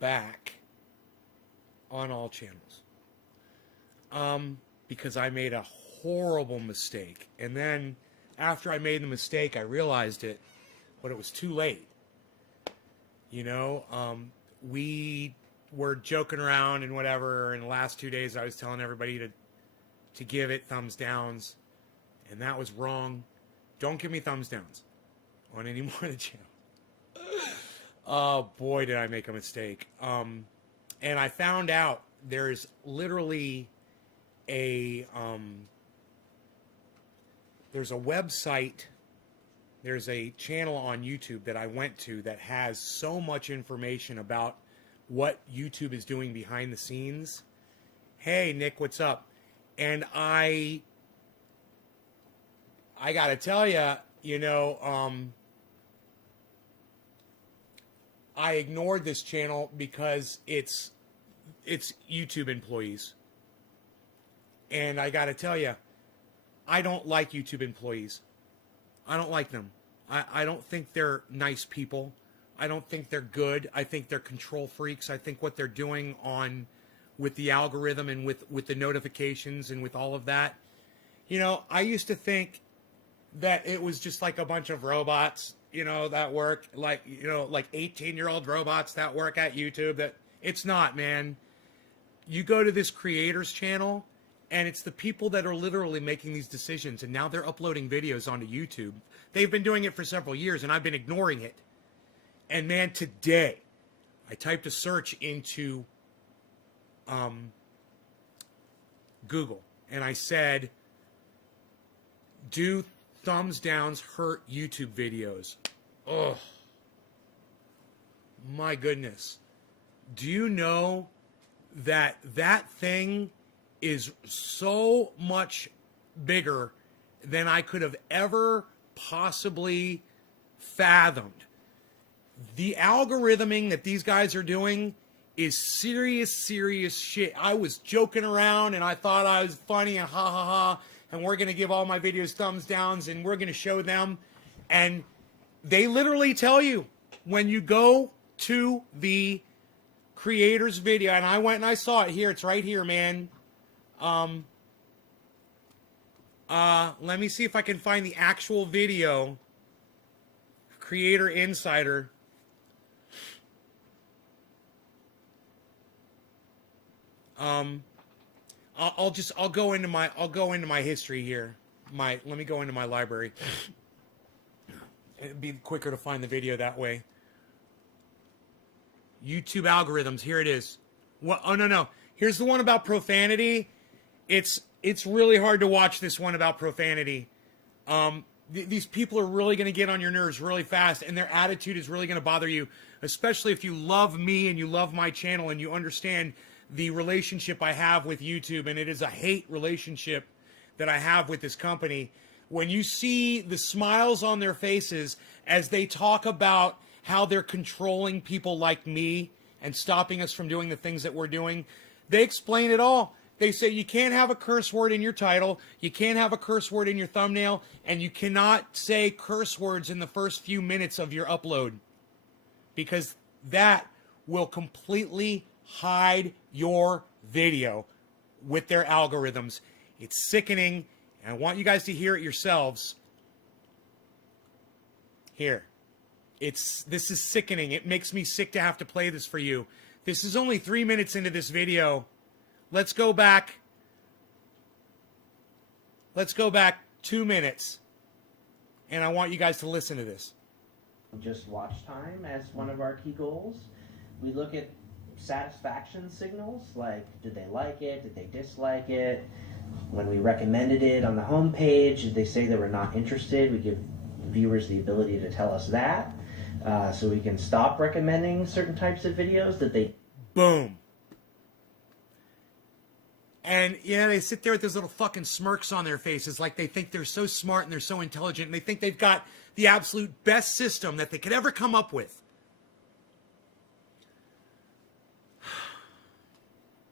back on all channels. Because I made a horrible mistake. And then after I made the mistake, I realized it, but it was too late. You know, we were joking around and whatever. And the last 2 days, I was telling everybody to give it thumbs downs. And that was wrong. Don't give me thumbs downs on any more of the channel. Oh, boy, did I make a mistake. And I found out there's literally there's a website, there's a channel on YouTube that I went to that has so much information about what YouTube is doing behind the scenes. Hey, Nick, what's up? And I gotta tell you, you know, I ignored this channel because it's YouTube employees. And I got to tell you, I don't like YouTube employees. I don't like them. I don't think they're nice people. I don't think they're good. I think they're control freaks. I think what they're doing with the algorithm and with the notifications and with all of that. You know, I used to think that it was just like a bunch of robots, you know, that work, like, you know, like 18-year-old robots that work at YouTube. That it's not, man. You go to this creators channel, and it's the people that are literally making these decisions, and now they're uploading videos onto YouTube. They've been doing it for several years, and I've been ignoring it. And man, today, I typed a search into Google, and I said, do thumbs downs hurt YouTube videos? Oh, my goodness. Do you know that thing is so much bigger than I could have ever possibly fathomed? The algorithming that these guys are doing is serious shit. I was joking around and I thought I was funny and ha ha ha, and we're going to give all my videos thumbs downs and we're going to show them. And they literally tell you when you go to the creator's video, and I went and I saw it here. It's right here, man. Let me see if I can find the actual video. Creator Insider. I'll go into my history here. Let me go into my library. It'd be quicker to find the video that way. YouTube algorithms. Here it is. What? Oh no. Here's the one about profanity. It's really hard to watch this one about profanity. These people are really going to get on your nerves really fast, and their attitude is really going to bother you, especially if you love me and you love my channel and you understand the relationship I have with YouTube, and it is a hate relationship that I have with this company. When you see the smiles on their faces as they talk about how they're controlling people like me and stopping us from doing the things that we're doing, they explain it all. They say you can't have a curse word in your title, you can't have a curse word in your thumbnail, and you cannot say curse words in the first few minutes of your upload, because that will completely hide your video with their algorithms. It's sickening, and I want you guys to hear it yourselves. Here. This is sickening. It makes me sick to have to play this for you. This is only 3 minutes into this video. Let's go back. Let's go back 2 minutes. And I want you guys to listen to this. Just watch time as one of our key goals. We look at satisfaction signals, like did they like it, did they dislike it? When we recommended it on the home page, did they say they were not interested? We give viewers the ability to tell us that, so we can stop recommending certain types of videos that they... Boom. And, yeah, they sit there with those little fucking smirks on their faces like they think they're so smart and they're so intelligent and they think they've got the absolute best system that they could ever come up with.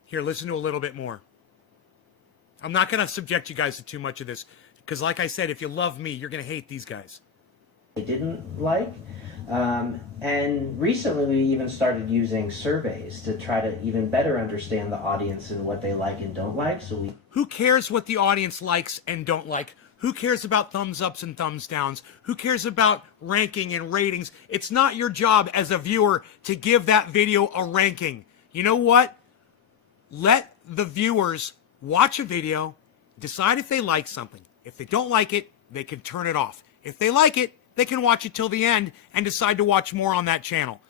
Here, listen to a little bit more. I'm not going to subject you guys to too much of this because, like I said, if you love me, you're going to hate these guys. They didn't like. And recently we even started using surveys to try to even better understand the audience and what they like and don't like. Who cares what the audience likes and don't like? Who cares about thumbs ups and thumbs downs? Who cares about ranking and ratings? It's not your job as a viewer to give that video a ranking. You know what? Let the viewers watch a video, decide if they like something. If they don't like it, they can turn it off. If they like it, they can watch it till the end and decide to watch more on that channel.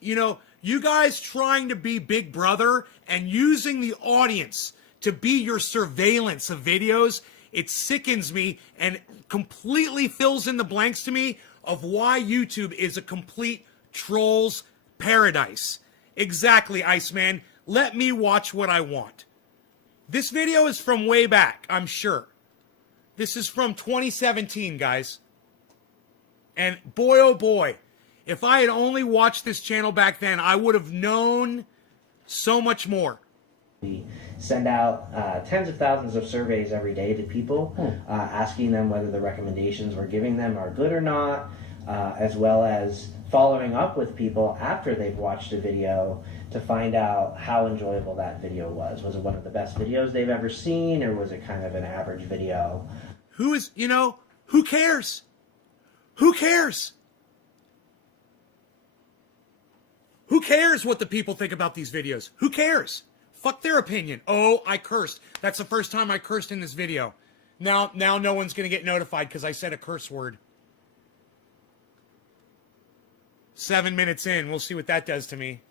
You know, you guys trying to be Big Brother and using the audience to be your surveillance of videos, it sickens me and completely fills in the blanks to me of why YouTube is a complete troll's paradise. Exactly, Iceman. Let me watch what I want. This video is from way back, I'm sure. This is from 2017, guys. And boy, oh boy, if I had only watched this channel back then, I would have known so much more. We send out tens of thousands of surveys every day to people, asking them whether the recommendations we're giving them are good or not, as well as following up with people after they've watched a video to find out how enjoyable that video was. Was it one of the best videos they've ever seen, or was it kind of an average video? Who cares? Who cares? Who cares what the people think about these videos? Who cares? Fuck their opinion. Oh, I cursed. That's the first time I cursed in this video. Now no one's going to get notified because I said a curse word. 7 minutes in. We'll see what that does to me.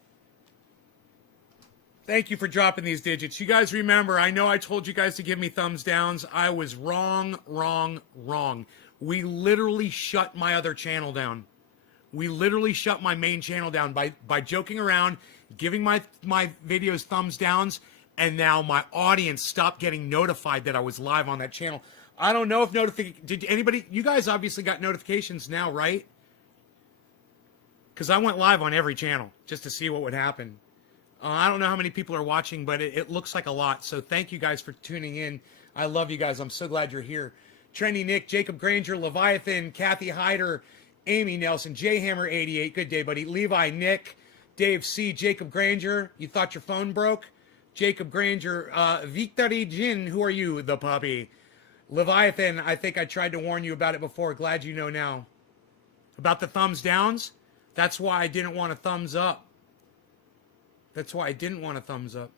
Thank you for dropping these digits. You guys remember, I know I told you guys to give me thumbs downs. I was wrong. We literally shut my other channel down. We literally shut my main channel down by joking around, giving my videos thumbs downs, and now my audience stopped getting notified that I was live on that channel. I don't know if did anybody, you guys obviously got notifications now, right? Because I went live on every channel just to see what would happen. I don't know how many people are watching, but it looks like a lot. So thank you guys for tuning in. I love you guys. I'm so glad you're here. Trendy Nick, Jacob Granger, Leviathan, Kathy Hyder, Amy Nelson, Jhammer88. Good day, buddy. Levi, Nick, Dave C, Jacob Granger. You thought your phone broke? Jacob Granger, Victory Jin. Who are you? The puppy. Leviathan, I think I tried to warn you about it before. Glad you know now. About the thumbs downs? That's why I didn't want a thumbs up. That's why I didn't want a thumbs up.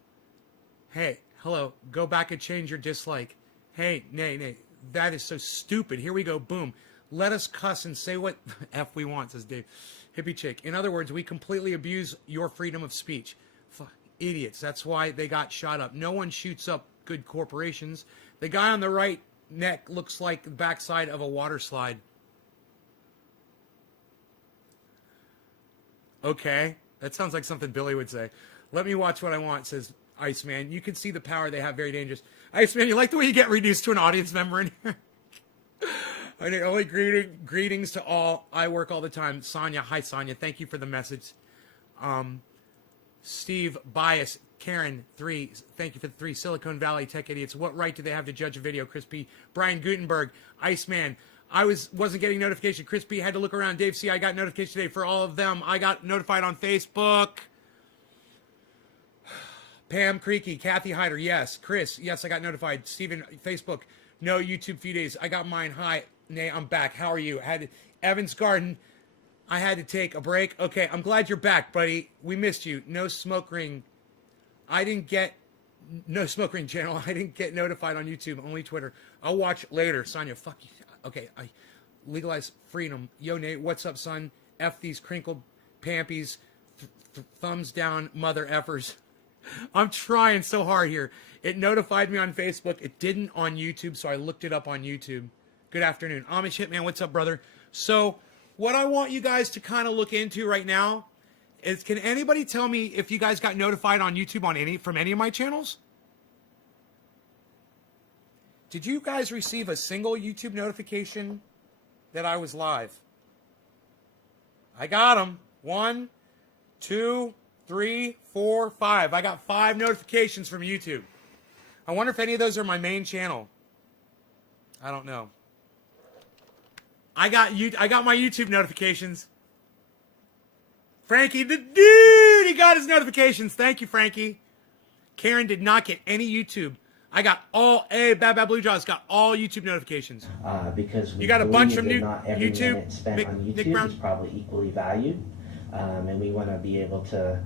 Hey, hello, go back and change your dislike. Hey, nay, that is so stupid. Here we go, boom. Let us cuss and say what F we want, says Dave. Hippie chick. In other words, we completely abuse your freedom of speech. Fuck, idiots. That's why they got shot up. No one shoots up good corporations. The guy on the right neck looks like the backside of a water slide. Okay. That sounds like something Billy would say. Let me watch what I want, says Iceman. You can see the power they have. Very dangerous. Iceman, you like the way you get reduced to an audience member in here? I need only greetings to all. I work all the time. Sonia. Hi, Sonia. Thank you for the message. Steve Bias. Karen, 3. Thank you for the 3. Silicon Valley Tech Idiots. What right do they have to judge a video? Chris P. Brian Gutenberg. Iceman. I wasn't getting notification. Chris P had to look around. Dave C, I got notification today for all of them. I got notified on Facebook. Pam Creaky, Kathy Hyder, yes. Chris, yes, I got notified. Steven, Facebook, no YouTube few days. I got mine. Hi, Nay, I'm back. How are you? Evans Garden, I had to take a break. Okay, I'm glad you're back, buddy. We missed you. No smoke ring. No smoke ring channel. I didn't get notified on YouTube, only Twitter. I'll watch later. Sonia, fuck you. Okay, I legalize freedom. Yo, Nate, what's up, son? F these crinkled pampies. Thumbs down, mother effers. I'm trying so hard here. It notified me on Facebook. It didn't on YouTube, so I looked it up on YouTube. Good afternoon. Amish Hitman, what's up, brother? So what I want you guys to kind of look into right now is, can anybody tell me if you guys got notified on YouTube from any of my channels? Did you guys receive a single YouTube notification that I was live? I got them. 1, 2, 3, 4, 5. I got 5 notifications from YouTube. I wonder if any of those are my main channel. I don't know. I got my YouTube notifications. Frankie, the dude, he got his notifications. Thank you, Frankie. Karen did not get any YouTube. I got all, Bad Blue Jaws got all YouTube notifications. Because we you got a bunch of new not every YouTube minute spent on YouTube is probably equally valued, and we want to be able to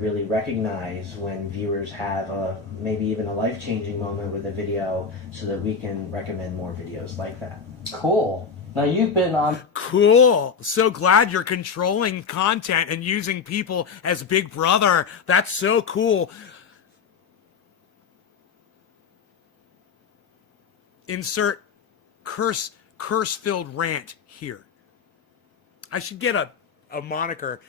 really recognize when viewers have maybe even a life-changing moment with a video, so that we can recommend more videos like that. Cool. Now you've been on. Cool. So glad you're controlling content and using people as Big Brother. That's so cool. Insert curse-filled rant here. I should get a moniker,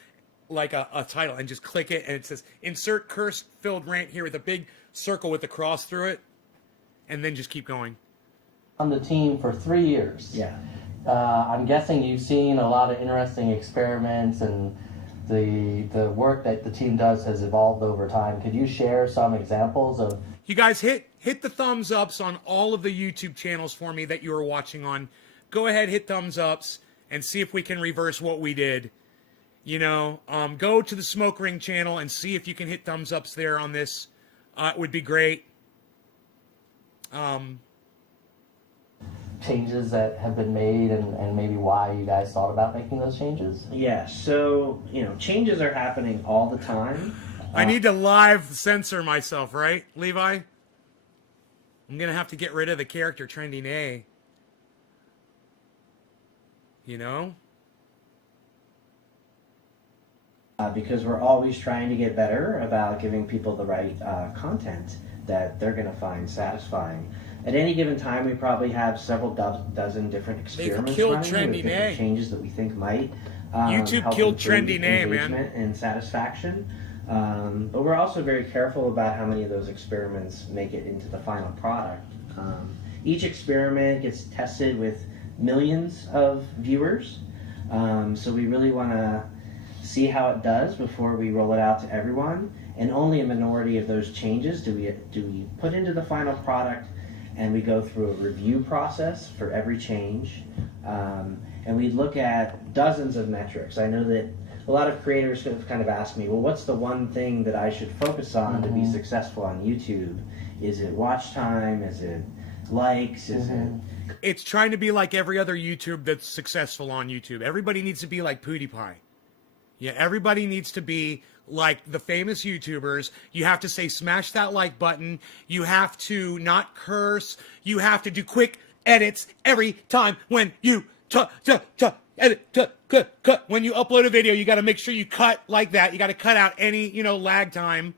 like a title, and just click it, and it says insert curse-filled rant here with a big circle with a cross through it, and then just keep going. On the team for 3 years. Yeah. I'm guessing you've seen a lot of interesting experiments, and the work that the team does has evolved over time. Could you share some examples of? You guys hit the thumbs ups on all of the YouTube channels for me that you are watching on. Go ahead, hit thumbs ups, and see if we can reverse what we did. You know, go to the Smoke Ring channel and see if you can hit thumbs ups there on this. It would be great. Changes that have been made, and maybe why you guys thought about making those changes? Yeah, so, changes are happening all the time. I need to live censor myself, right, Levi? I'm going to have to get rid of the character Trending A. You know? Because we're always trying to get better about giving people the right content that they're going to find satisfying. At any given time, we probably have several dozen different experiments killed running Trending with different A. changes that we think might YouTube help killed improve Trending A, man. engagement and satisfaction. But we're also very careful about how many of those experiments make it into the final product. Each experiment gets tested with millions of viewers, so we really want to see how it does before we roll it out to everyone. And only a minority of those changes do we put into the final product, and we go through a review process for every change. And we look at dozens of metrics. I know that a lot of creators have kind of asked me, well, what's the one thing that I should focus on to be successful on YouTube? Is it watch time? Is it likes? Is it... It's trying to be like every other YouTube that's successful on YouTube. Everybody needs to be like PewDiePie. Yeah, everybody needs to be like the famous YouTubers. You have to say, smash that like button. You have to not curse. You have to do quick edits every time when you edit, cut. When you upload a video, you got to make sure you cut like that. You got to cut out any, lag time.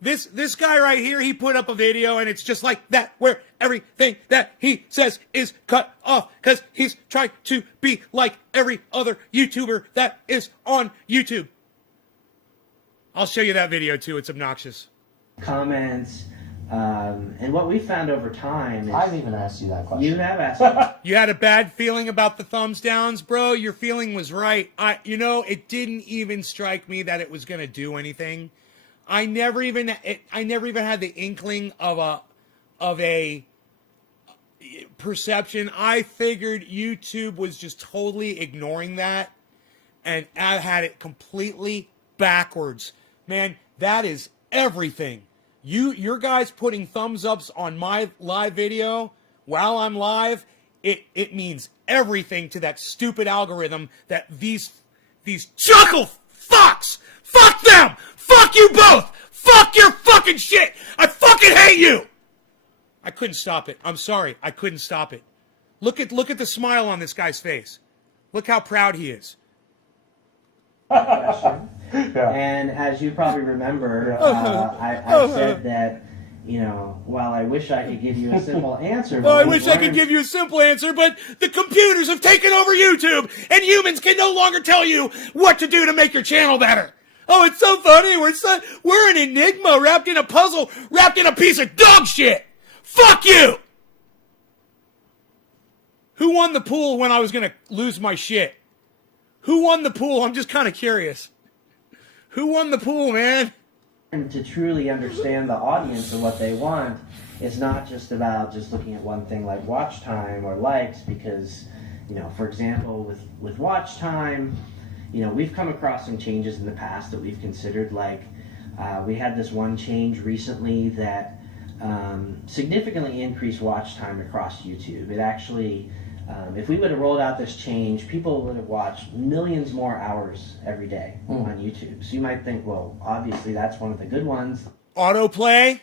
This guy right here, he put up a video and it's just like that, where everything that he says is cut off because he's trying to be like every other YouTuber that is on YouTube. I'll show you that video too. It's obnoxious. Comments. And what we found over time is... I've even asked you that question. You have asked me. You had a bad feeling about the thumbs downs, bro? Your feeling was right. It didn't even strike me that it was going to do anything. I never even had the inkling of a perception. I figured YouTube was just totally ignoring that, and I had it completely backwards. Man, that is everything. Your guys putting thumbs ups on my live video while I'm live, it means everything to that stupid algorithm that these chuckle fucks, fuck them, fuck you both, fuck your fucking shit, I fucking hate you. I couldn't stop it. I'm sorry, I couldn't stop it. Look at the smile on this guy's face. Look how proud he is. Yeah. And as you probably remember, I said that, while I wish I could give you a simple answer. I wish I could give you a simple answer, but the computers have taken over YouTube, and humans can no longer tell you what to do to make your channel better. Oh, it's so funny. We're an enigma wrapped in a puzzle, wrapped in a piece of dog shit. Fuck you! Who won the pool when I was going to lose my shit? Who won the pool? I'm just kind of curious. Who won the pool, man? And to truly understand the audience and what they want, it's not just about just looking at one thing like watch time or likes, because, for example, with watch time, we've come across some changes in the past that we've considered. Like we had this one change recently that significantly increased watch time across YouTube. It actually, if we would have rolled out this change, people would have watched millions more hours every day on YouTube. So you might think, well, obviously that's one of the good ones. Autoplay.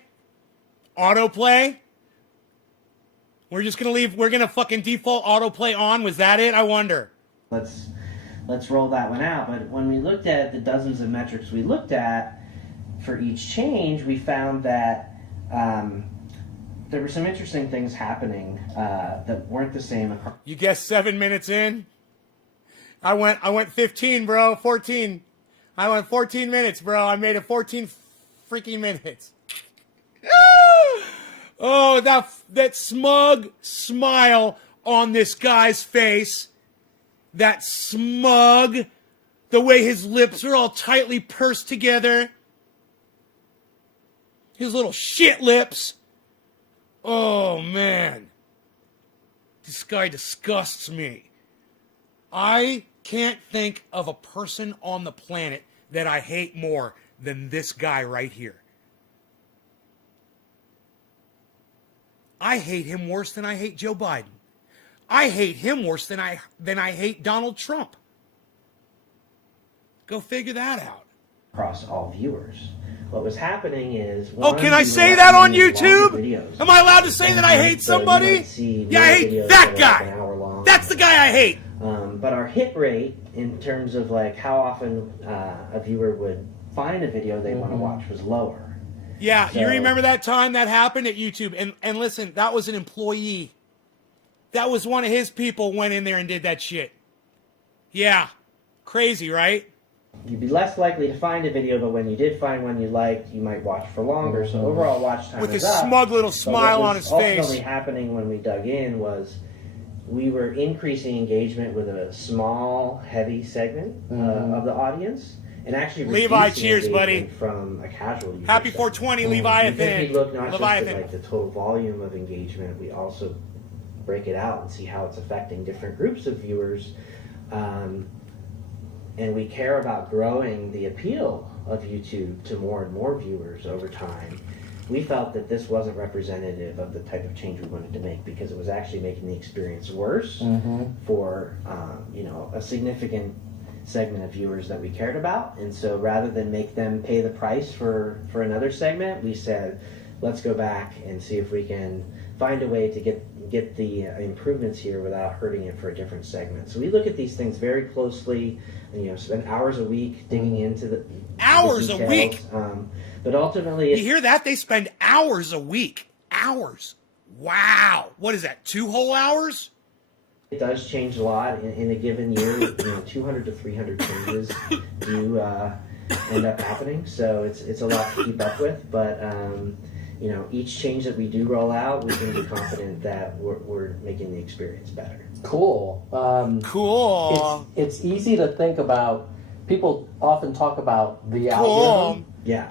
We're just gonna leave. We're gonna fucking default autoplay on. Was that it? I wonder. Let's roll that one out. But when we looked at the dozens of metrics we looked at for each change, we found that there were some interesting things happening that weren't the same across. You guessed 7 minutes in. I went 15, bro. 14. I went 14 minutes, bro. I made it 14 freaking minutes. Oh, that smug smile on this guy's face. That smug, the way his lips are all tightly pursed together. His little shit lips. Oh, man. This guy disgusts me. I can't think of a person on the planet that I hate more than this guy right here. I hate him worse than I hate Joe Biden. I hate him worse than I hate Donald Trump. Go figure that out. Across all viewers. What was happening is... can I say that on YouTube? Am I allowed to say that I hate somebody? Yeah, I hate that guy. That's the guy I hate. But our hit rate, in terms of like how often a viewer would find a video they want to watch, was lower. Yeah, So, you remember that time that happened at YouTube? And listen, that was an employee. That was one of his people went in there and did that shit. Yeah. Crazy, right? You'd be less likely to find a video, but when you did find one you liked, you might watch for longer. So overall watch time with is his up. smug little smile on his face. Ultimately happening when we dug in was we were increasing engagement with a small, heavy segment of the audience. And actually Levi, cheers, buddy. From a casual user. Happy 420, Leviathan. Because we look not Leviathan. just at like the total volume of engagement, we also break it out and see how it's affecting different groups of viewers. And we care about growing the appeal of YouTube to more and more viewers over time. We felt that this wasn't representative of the type of change we wanted to make because it was actually making the experience worse for a significant segment of viewers that we cared about. And so rather than make them pay the price for another segment, we said, let's go back and see if we can find a way to get the improvements here without hurting it for a different segment. So we look at these things very closely and spend hours a week digging into the hours details. A week. But ultimately, you hear that? They spend hours a week. Hours. Wow. What is that? 2 whole hours? It does change a lot in a given year. 200 to 300 changes do end up happening. So it's a lot to keep up with. But each change that we do roll out, we can be confident that we're making the experience better. Cool. Cool. It's easy to think about. People often talk about the Cool. algorithm. Yeah.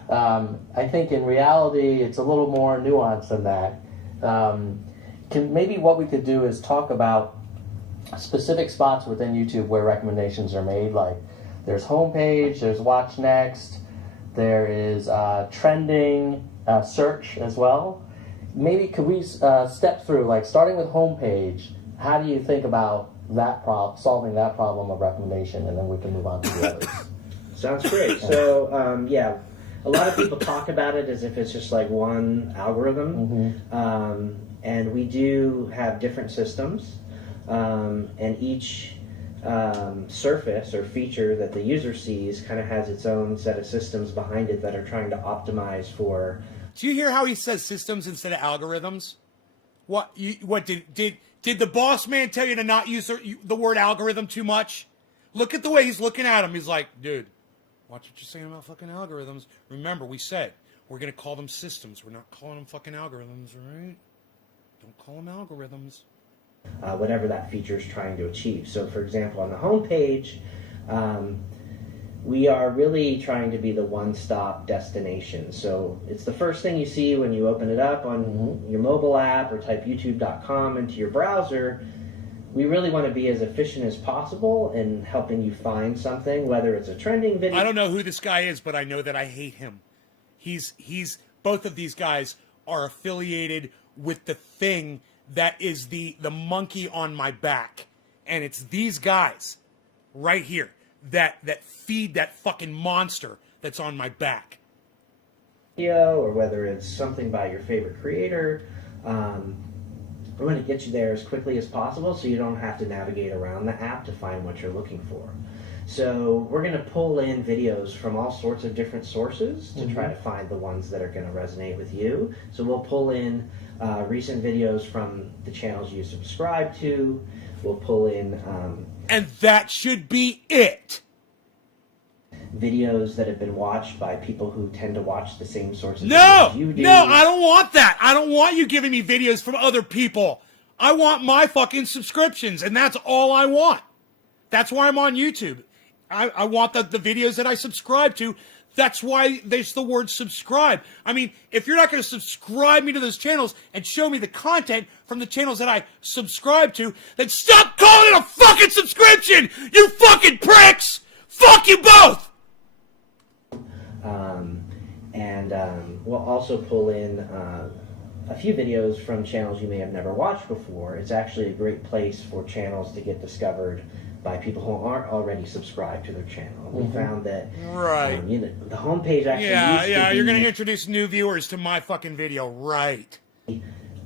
I think in reality, it's a little more nuanced than that. Maybe what we could do is talk about specific spots within YouTube where recommendations are made. Like there's homepage, there's watch next, there is trending, search as well. Maybe could we step through, like starting with homepage, how do you think about that solving that problem of recommendation, and then we can move on to the others. Sounds great. So a lot of people talk about it as if it's just like one algorithm, and we do have different systems, and each surface or feature that the user sees kind of has its own set of systems behind it that are trying to optimize for. Do you hear how he says systems instead of algorithms? What did the boss man tell you to not use the word algorithm too much? Look at the way he's looking at him. He's like, dude, watch what you're saying about fucking algorithms. Remember, we said we're going to call them systems. We're not calling them fucking algorithms, right? Don't call them algorithms. Whatever that feature is trying to achieve. So, for example, on the home page, we are really trying to be the one-stop destination. So it's the first thing you see when you open it up on your mobile app or type youtube.com into your browser. we really want to be as efficient as possible in helping you find something, whether it's a trending video. I don't know who this guy is, but I know that I hate him. He's both of these guys are affiliated with the thing that is the monkey on my back. And it's these guys right here that feed that fucking monster that's on my back. Or whether it's something by your favorite creator. We're going to get you there as quickly as possible so you don't have to navigate around the app to find what you're looking for. So we're going to pull in videos from all sorts of different sources to try to find the ones that are going to resonate with you. So we'll pull in recent videos from the channels you subscribe to. We'll pull in... and that should be it! Videos that have been watched by people who tend to watch the same sorts of No! videos you do. No, I don't want that! I don't want you giving me videos from other people. I want my fucking subscriptions, and that's all I want. That's why I'm on YouTube. I want the videos that I subscribe to. That's why there's the word subscribe. I mean, if you're not going to subscribe me to those channels and show me the content from the channels that I subscribe to, then stop calling it a fucking subscription, you fucking pricks! Fuck you both! We'll also pull in a few videos from channels you may have never watched before. It's actually a great place for channels to get discovered by people who aren't already subscribed to their channel. We found that Right. The homepage actually used to be you're going to introduce new viewers to my fucking video, right?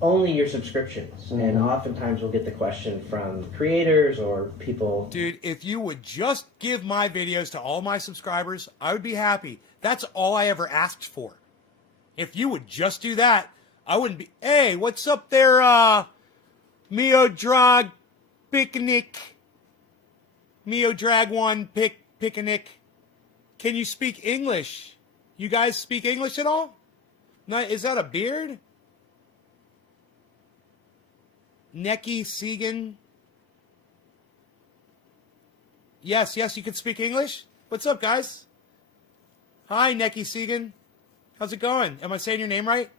only your subscriptions. And oftentimes we'll get the question from creators or people. Dude, if you would just give my videos to all my subscribers, I would be happy. That's all I ever asked for. If you would just do that, I wouldn't be... Hey, what's up there, Mio Drag Picnic? Mio Drag 1 Picnic. Can you speak English? You guys speak English at all? No, is that a beard? Neki Segan. Yes, you can speak English. What's up, guys? Hi, Neki Segan. How's it going? Am I saying your name right?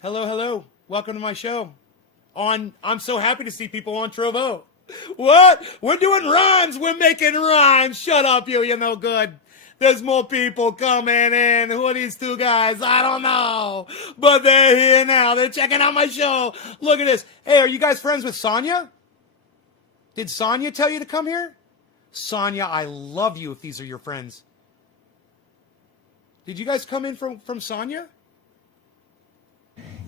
Hello. Welcome to my show. I'm so happy to see people on Trovo. What? We're doing rhymes. We're making rhymes. Shut up, you no good. There's more people coming in. Who are these two guys? I don't know. But they're here now. They're checking out my show. Look at this. Hey, are you guys friends with Sonia? Did Sonia tell you to come here? Sonia, I love you if these are your friends. Did you guys come in from Sonia?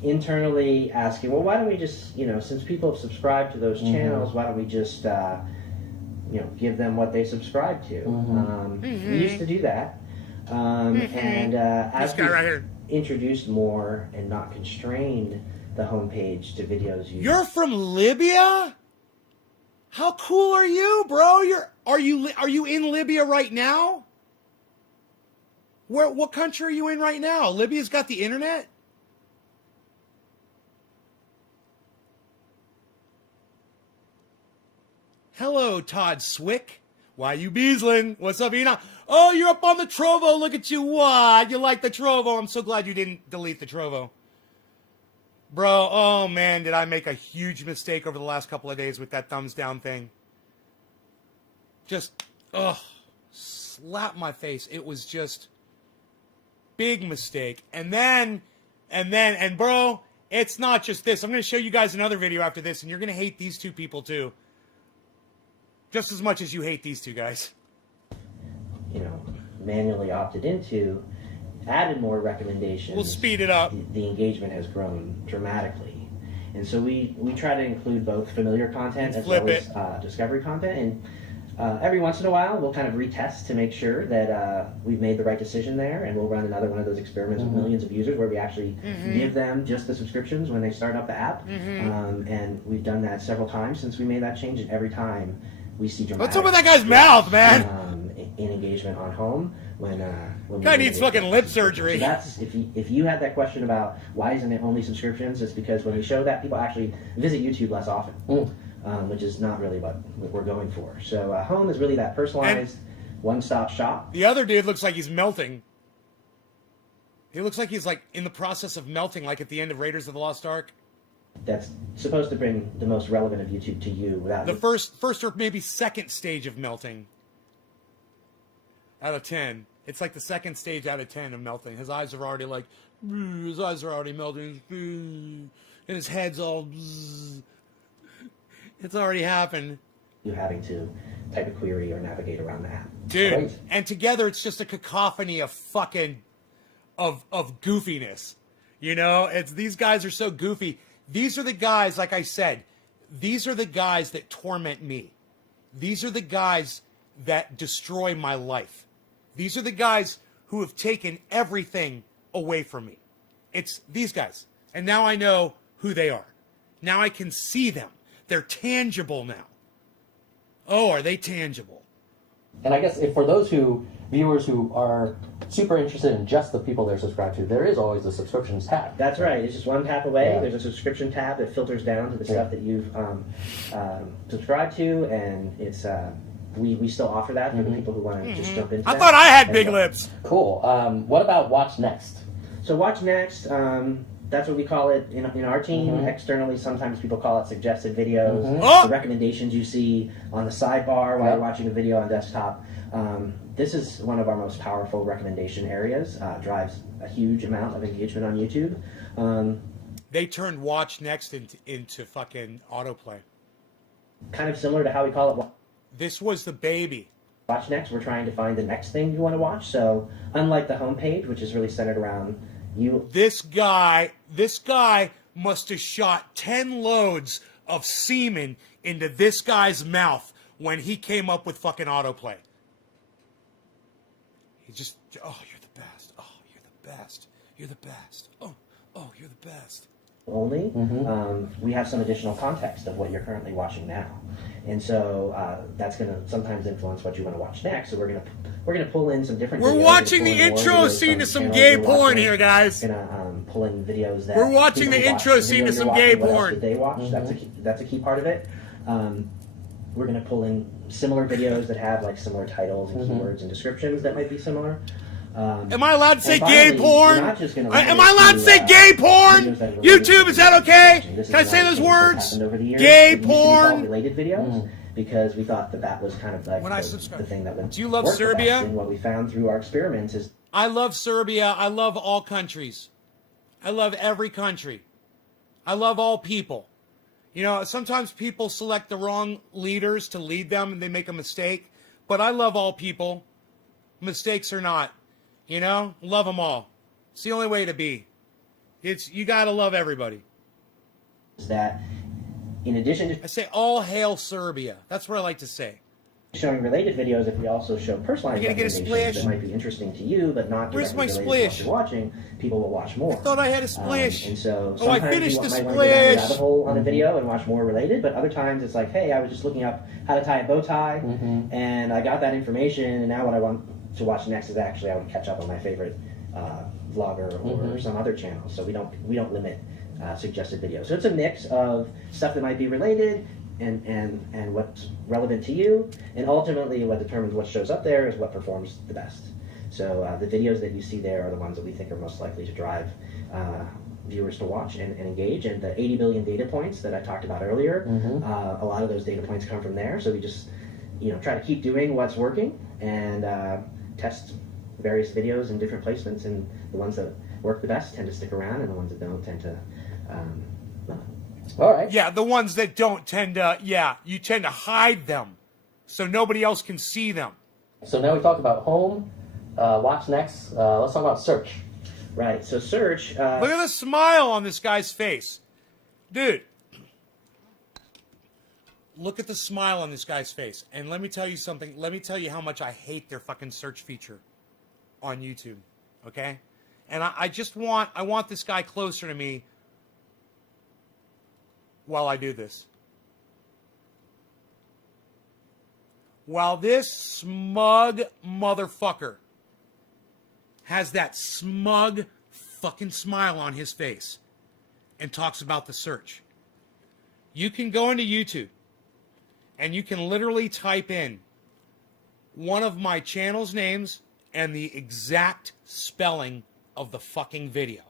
Internally asking, well, why don't we just, since people have subscribed to those channels, why don't we just, give them what they subscribe to? We used to do that. And as we right here. introduced more and not constrained the homepage to videos you... You're from Libya? How cool are you, bro? Are you in Libya right now? What country are you in right now? Libya's got the internet? Hello, Todd Swick. Why you beasling? What's up, Ina? Oh, you're up on the Trovo. Look at you. What? You like the Trovo? I'm so glad you didn't delete the Trovo. Bro, oh man, did I make a huge mistake over the last couple of days with that thumbs down thing. Just, slap my face. It was just big mistake. And bro, it's not just this. I'm going to show you guys another video after this, and you're going to hate these two people too. Just as much as you hate these two guys. Manually opted into, added more recommendations. We'll speed it up. The engagement has grown dramatically. And so we try to include both familiar content as well as discovery content. And every once in a while, we'll kind of retest to make sure that we've made the right decision there. And we'll run another one of those experiments with millions of users where we actually give them just the subscriptions when they start up the app. And we've done that several times since we made that change. And every time we see dramatic... What's up with that guy's mouth, man? In engagement on home when guy needs fucking lip surgery. So that's if you had that question about why isn't it only subscriptions, it's because when we show that, people actually visit YouTube less often, which is not really what we're going for. So home is really that personalized one-stop shop. The other dude looks like he's melting. He looks like he's like in the process of melting, like at the end of Raiders of the Lost Ark. that's supposed to bring the most relevant of YouTube to you without The first or maybe second stage of melting out of 10. It's like the second stage out of 10 of melting. His eyes are already like, his eyes are already melting, and his head's all, it's already happened. you having to type a query or navigate around the app. Dude, Great. and together it's just a cacophony of fucking, of goofiness. You know, it's, these guys are so goofy. These are the guys, like I said, these are the guys that torment me. These are the guys that destroy my life. These are the guys who have taken everything away from me. It's these guys. And now I know who they are. Now I can see them. They're tangible now. Oh, are they tangible? And I guess if for those viewers who are super interested in just the people they're subscribed to, there is always the subscriptions tab. That's right. It's just one tap away. Yeah. There's a subscription tab that filters down to the stuff that you've subscribed to, and it's we still offer that for the people who want to just jump into. I that. thought I had And, big lips. Cool. What about Watch Next? So watch next. That's what we call it in our team. Externally, sometimes people call it suggested videos. Oh! The recommendations you see on the sidebar while you're watching a video on desktop. This is one of our most powerful recommendation areas. Drives a huge amount of engagement on YouTube. They turned Watch Next into fucking autoplay. Kind of similar to how we call it This was the baby. Watch Next. We're trying to find the next thing you want to watch. So unlike the homepage, which is really centered around you, This guy must have shot 10 loads of semen into this guy's mouth when he came up with fucking autoplay. He just, oh, you're the best. Oh, you're the best. You're the best. Oh, you're the best. only, we have some additional context of what you're currently watching now, and so that's going to sometimes influence what you want to watch next. So we're gonna pull in some different. We're videos. watching We're the gonna pull in intro more videos scene from to some channels gay you're porn watching. here, guys. Gonna pull in videos that We're watching people the watch. intro The scene to video some you're gay watching, what else porn. did they watch? That's a key part of it. We're gonna pull in similar videos that have like similar titles and keywords and descriptions that might be similar. Am I allowed to say and gay finally, porn? we're not just gonna Am limit I allowed it to say to, gay porn? videos that are related YouTube, to is that what you're okay? watching. This is Can I say not those things that words? happened over the years. Gay It used to be called porn? related videos because we thought that was kind of like When I the subscribe- thing that would Do you love work the best. Serbia? And what we found through our experiments is I love Serbia. I love all countries. I love every country. I love all people. You know, sometimes people select the wrong leaders to lead them and they make a mistake. But I love all people. Mistakes or not. You know, love them all. It's the only way to be. You gotta love everybody. that in addition to I say all hail Serbia. That's what I like to say. showing related videos, if we also show personalized You gonna get a recommendations splash? that might be interesting to you, but not Where's directly my related to what splash? you're watching, people will watch more. I thought I had a splash. And so Oh, I sometimes finished you the might want to go down a splash. rabbit hole on a video and watch more related, but other times it's like, hey, I was just looking up how to tie a bow tie, and I got that information, and now what I want to watch next is actually I would catch up on my favorite vlogger or some other channel. So we don't limit suggested videos. So it's a mix of stuff that might be related and what's relevant to you, and ultimately what determines what shows up there is what performs the best. So the videos that you see there are the ones that we think are most likely to drive viewers to watch and engage. And the 80 billion data points that I talked about earlier, a lot of those data points come from there. So we just try to keep doing what's working and test various videos in different placements, and the ones that work the best tend to stick around, and the ones that don't tend to not. All right. Yeah, the ones that don't tend to, you tend to hide them so nobody else can see them. So now we talked about home, watch next. Let's talk about search. Right, so search. Look at the smile on this guy's face. Dude. Look at the smile on this guy's face. And let me tell you something. Let me tell you how much I hate their fucking search feature on YouTube. Okay? And I want this guy closer to me while I do this. While this smug motherfucker has that smug fucking smile on his face and talks about the search, you can go into YouTube and you can literally type in one of my channel's names and the exact spelling of the fucking video.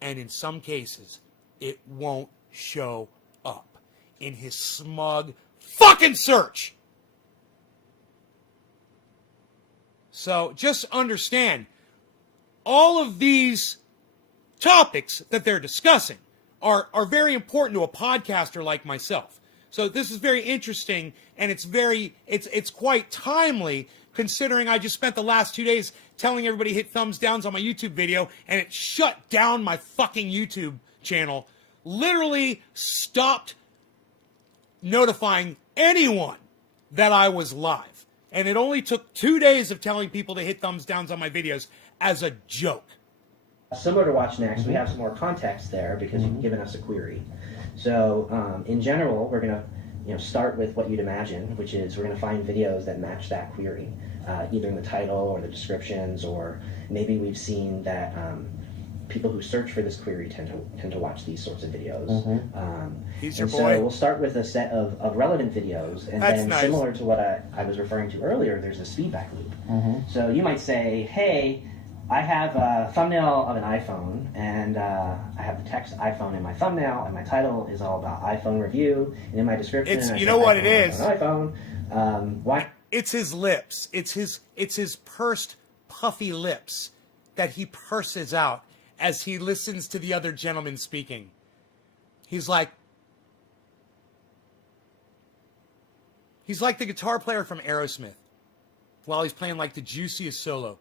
And in some cases, it won't show up in his smug fucking search. So just understand, all of these topics that they're discussing are very important to a podcaster like myself. So this is very interesting, and it's quite timely, considering I just spent the last 2 days telling everybody to hit thumbs downs on my YouTube video, and it shut down my fucking YouTube channel. Literally stopped notifying anyone that I was live. And it only took 2 days of telling people to hit thumbs downs on my videos as a joke. Similar to Watch Next, we have some more context there because you've given us a query. So in general, we're going to start with what you'd imagine, which is we're going to find videos that match that query, either in the title or the descriptions, or maybe we've seen that people who search for this query tend to watch these sorts of videos. He's your and boy. So we'll start with a set of relevant videos, and That's then nice. similar to what I was referring to earlier, there's this feedback loop. So you might say, hey, I have a thumbnail of an iPhone, and I have the text iPhone in my thumbnail, and my title is all about iPhone review, and in my description, It's- I you say know what iPhone, it is. iPhone. Why? It's his lips. It's his pursed, puffy lips that he purses out as he listens to the other gentleman speaking. He's like the guitar player from Aerosmith while he's playing like the juiciest solo.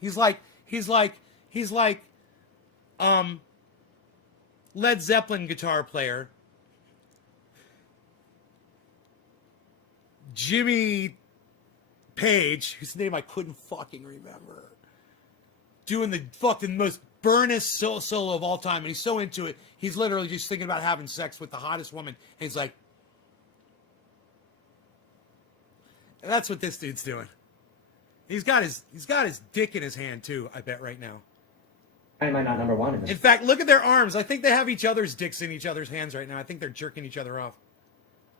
He's like Led Zeppelin guitar player Jimmy Page, whose name I couldn't fucking remember, doing the fucking most burnest solo of all time, and he's so into it, he's literally just thinking about having sex with the hottest woman, and he's like, and that's what this dude's doing. He's got his dick in his hand too, I bet right now. am I not number one in this? In fact, look at their arms. I think they have each other's dicks in each other's hands right now. I think they're jerking each other off.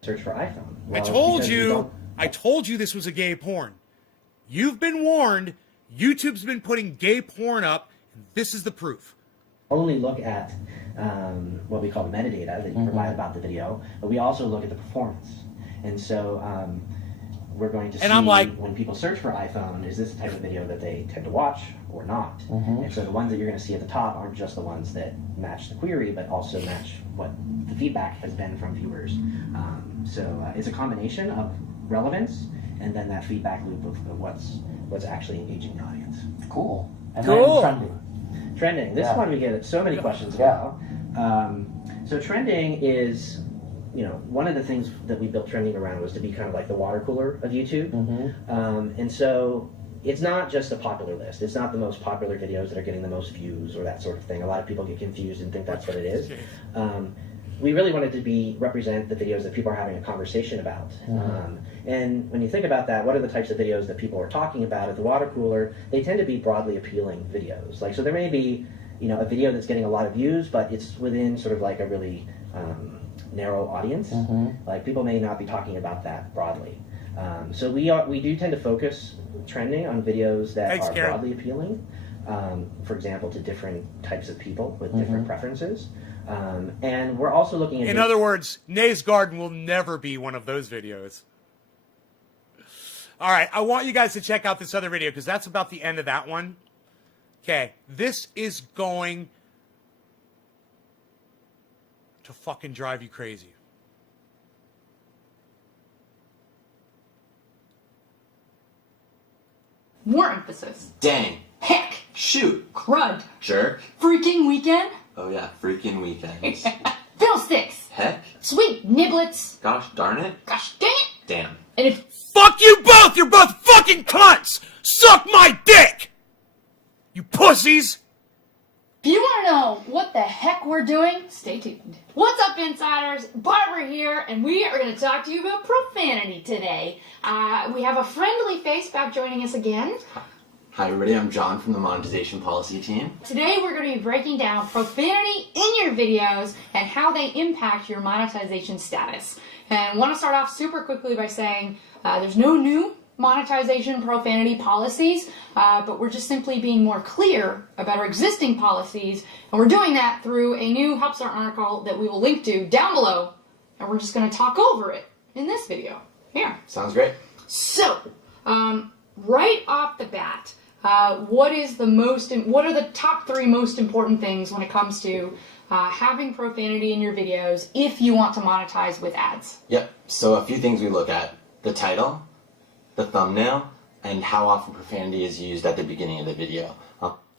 Search for iPhone. I Well, it's told because we you. don't I told you this was a gay porn. You've been warned. YouTube's been putting gay porn up. And this is the proof. only look at what we call the metadata that you provide about the video, but we also look at the performance. And so we're going to see And I'm like, when people search for iPhone, is this the type of video that they tend to watch or not? And so the ones that you're going to see at the top aren't just the ones that match the query, but also match what the feedback has been from viewers. So it's a combination of relevance and then that feedback loop of what's actually engaging the audience. Cool. And Cool. then trending. Trending. This Yeah. one we get so many questions Yeah. about. So trending is, one of the things that we built trending around was to be kind of like the water cooler of YouTube. And so it's not just a popular list. It's not the most popular videos that are getting the most views or that sort of thing. A lot of people get confused and think that's what it is. We really wanted to represent the videos that people are having a conversation about. And when you think about that, what are the types of videos that people are talking about at the water cooler? They tend to be broadly appealing videos. So there may be, a video that's getting a lot of views, but it's within sort of like a really narrow audience. Like people may not be talking about that broadly. So we do tend to focus trending on videos that Thanks, are Karen. broadly appealing. For example, to different types of people with different preferences. And we're also looking at... in other words, Nay's Garden will never be one of those videos. All right, I want you guys to check out this other video because that's about the end of that one. Okay, this is going to fucking drive you crazy. More emphasis. Dang. Heck. Shoot. Crud. Jerk. Freaking weekend. Oh yeah, freaking weekends. Fiddlesticks. Heck. Sweet niblets. Gosh darn it. Gosh dang it. Damn. And if Fuck you both! You're both fucking cunts! Suck my dick! You pussies! you want to know what the heck we're doing, stay tuned. What's up, insiders? Barbara here, and we are going to talk to you about profanity today. We have a friendly face back joining us again. Hi everybody, I'm John from the Monetization Policy Team. Today we're going to be breaking down profanity in your videos and how they impact your monetization status. And I want to start off super quickly by saying there's no new monetization profanity policies, but we're just simply being more clear about our existing policies, and we're doing that through a new HelpStart article that we will link to down below, and we're just going to talk over it in this video here. Sounds great. So, right off the bat, what are the top 3 most important things when it comes to having profanity in your videos if you want to monetize with ads? Yep. So a few things we look at: the title, the thumbnail, and how often profanity is used at the beginning of the video.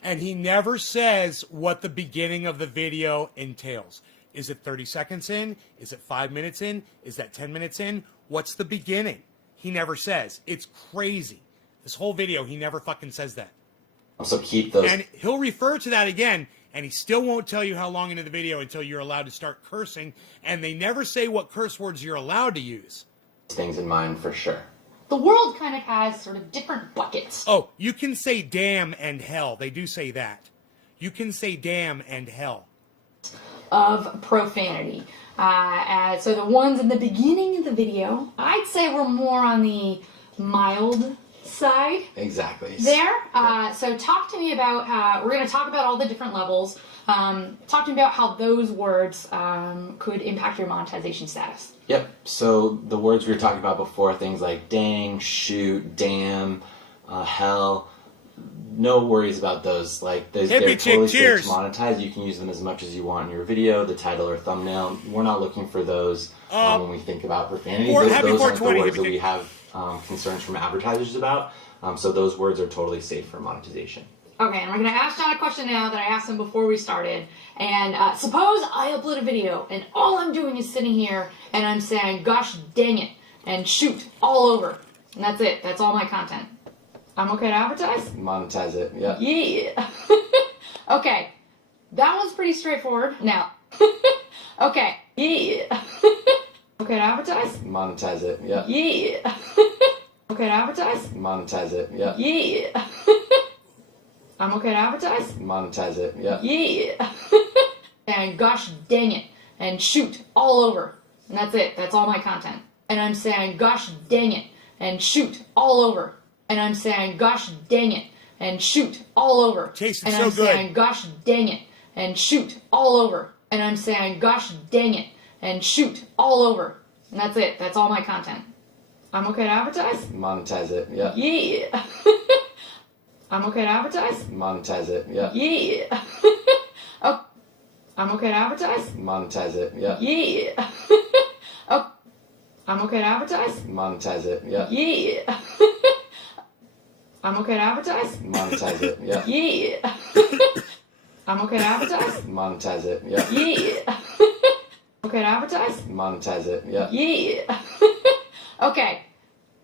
And he never says what the beginning of the video entails. Is it 30 seconds in? Is it 5 minutes in? Is that 10 minutes in? What's the beginning? He never says. It's crazy. This whole video, he never fucking says that. So keep those. And he'll refer to that again, and he still won't tell you how long into the video until you're allowed to start cursing, and they never say what curse words you're allowed to use. Things in mind for sure. The world kind of has sort of different buckets. Oh, you can say damn and hell. They do say that. You can say damn and hell. Of profanity. So the ones in the beginning of the video, I'd say we're more on the mild side. Exactly. There. So talk to me about, we're going to talk about all the different levels. Talk to me about how those words could impact your monetization status. Yep. So the words we were talking about before, things like dang, shoot, damn, hell. No worries about those. Like they're totally safe to monetize. You can use them as much as you want in your video, the title or thumbnail. We're not looking for those when we think about profanity. Those aren't the words that we have concerns from advertisers about. So those words are totally safe for monetization. Okay, and we're going to ask John a question now that I asked him before we started. And suppose I upload a video and all I'm doing is sitting here and I'm saying, gosh dang it, and shoot all over. And that's it. That's all my content. I'm okay to advertise? Monetize it, yeah. Yeah. Okay, that one's pretty straightforward. Now, okay, yeah. Okay to advertise? Monetize it, yeah. Yeah. Okay to advertise? Monetize it, yeah. Yeah. I'm okay to advertise? Monetize it, yeah. Yeah. And gosh dang it, and shoot all over. And that's it. That's all my content. And I'm saying, gosh dang it, and shoot all over. And I'm saying, gosh dang it, and shoot all over. Jason's and so I'm good. saying, gosh dang it, and shoot all over. And I'm saying, gosh dang it, and shoot all over. And that's it. That's all my content. I'm okay to advertise? Monetize it, yeah. Yeah. I'm okay to advertise? Monetize it, yeah. Yeah. Oh, I'm okay to advertise? Monetize it, yeah. Yeah. Oh, I'm okay to advertise? Monetize it, yeah. Yeah. I'm okay to advertise? Monetize it, yeah. Yeah. I'm okay to advertise? Monetize it, yeah. Yeah. Okay to advertise? Monetize it, yeah. Yeah. Okay.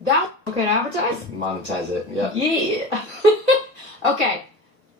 That okay to advertise? Monetize it, yeah. Yeah. Okay.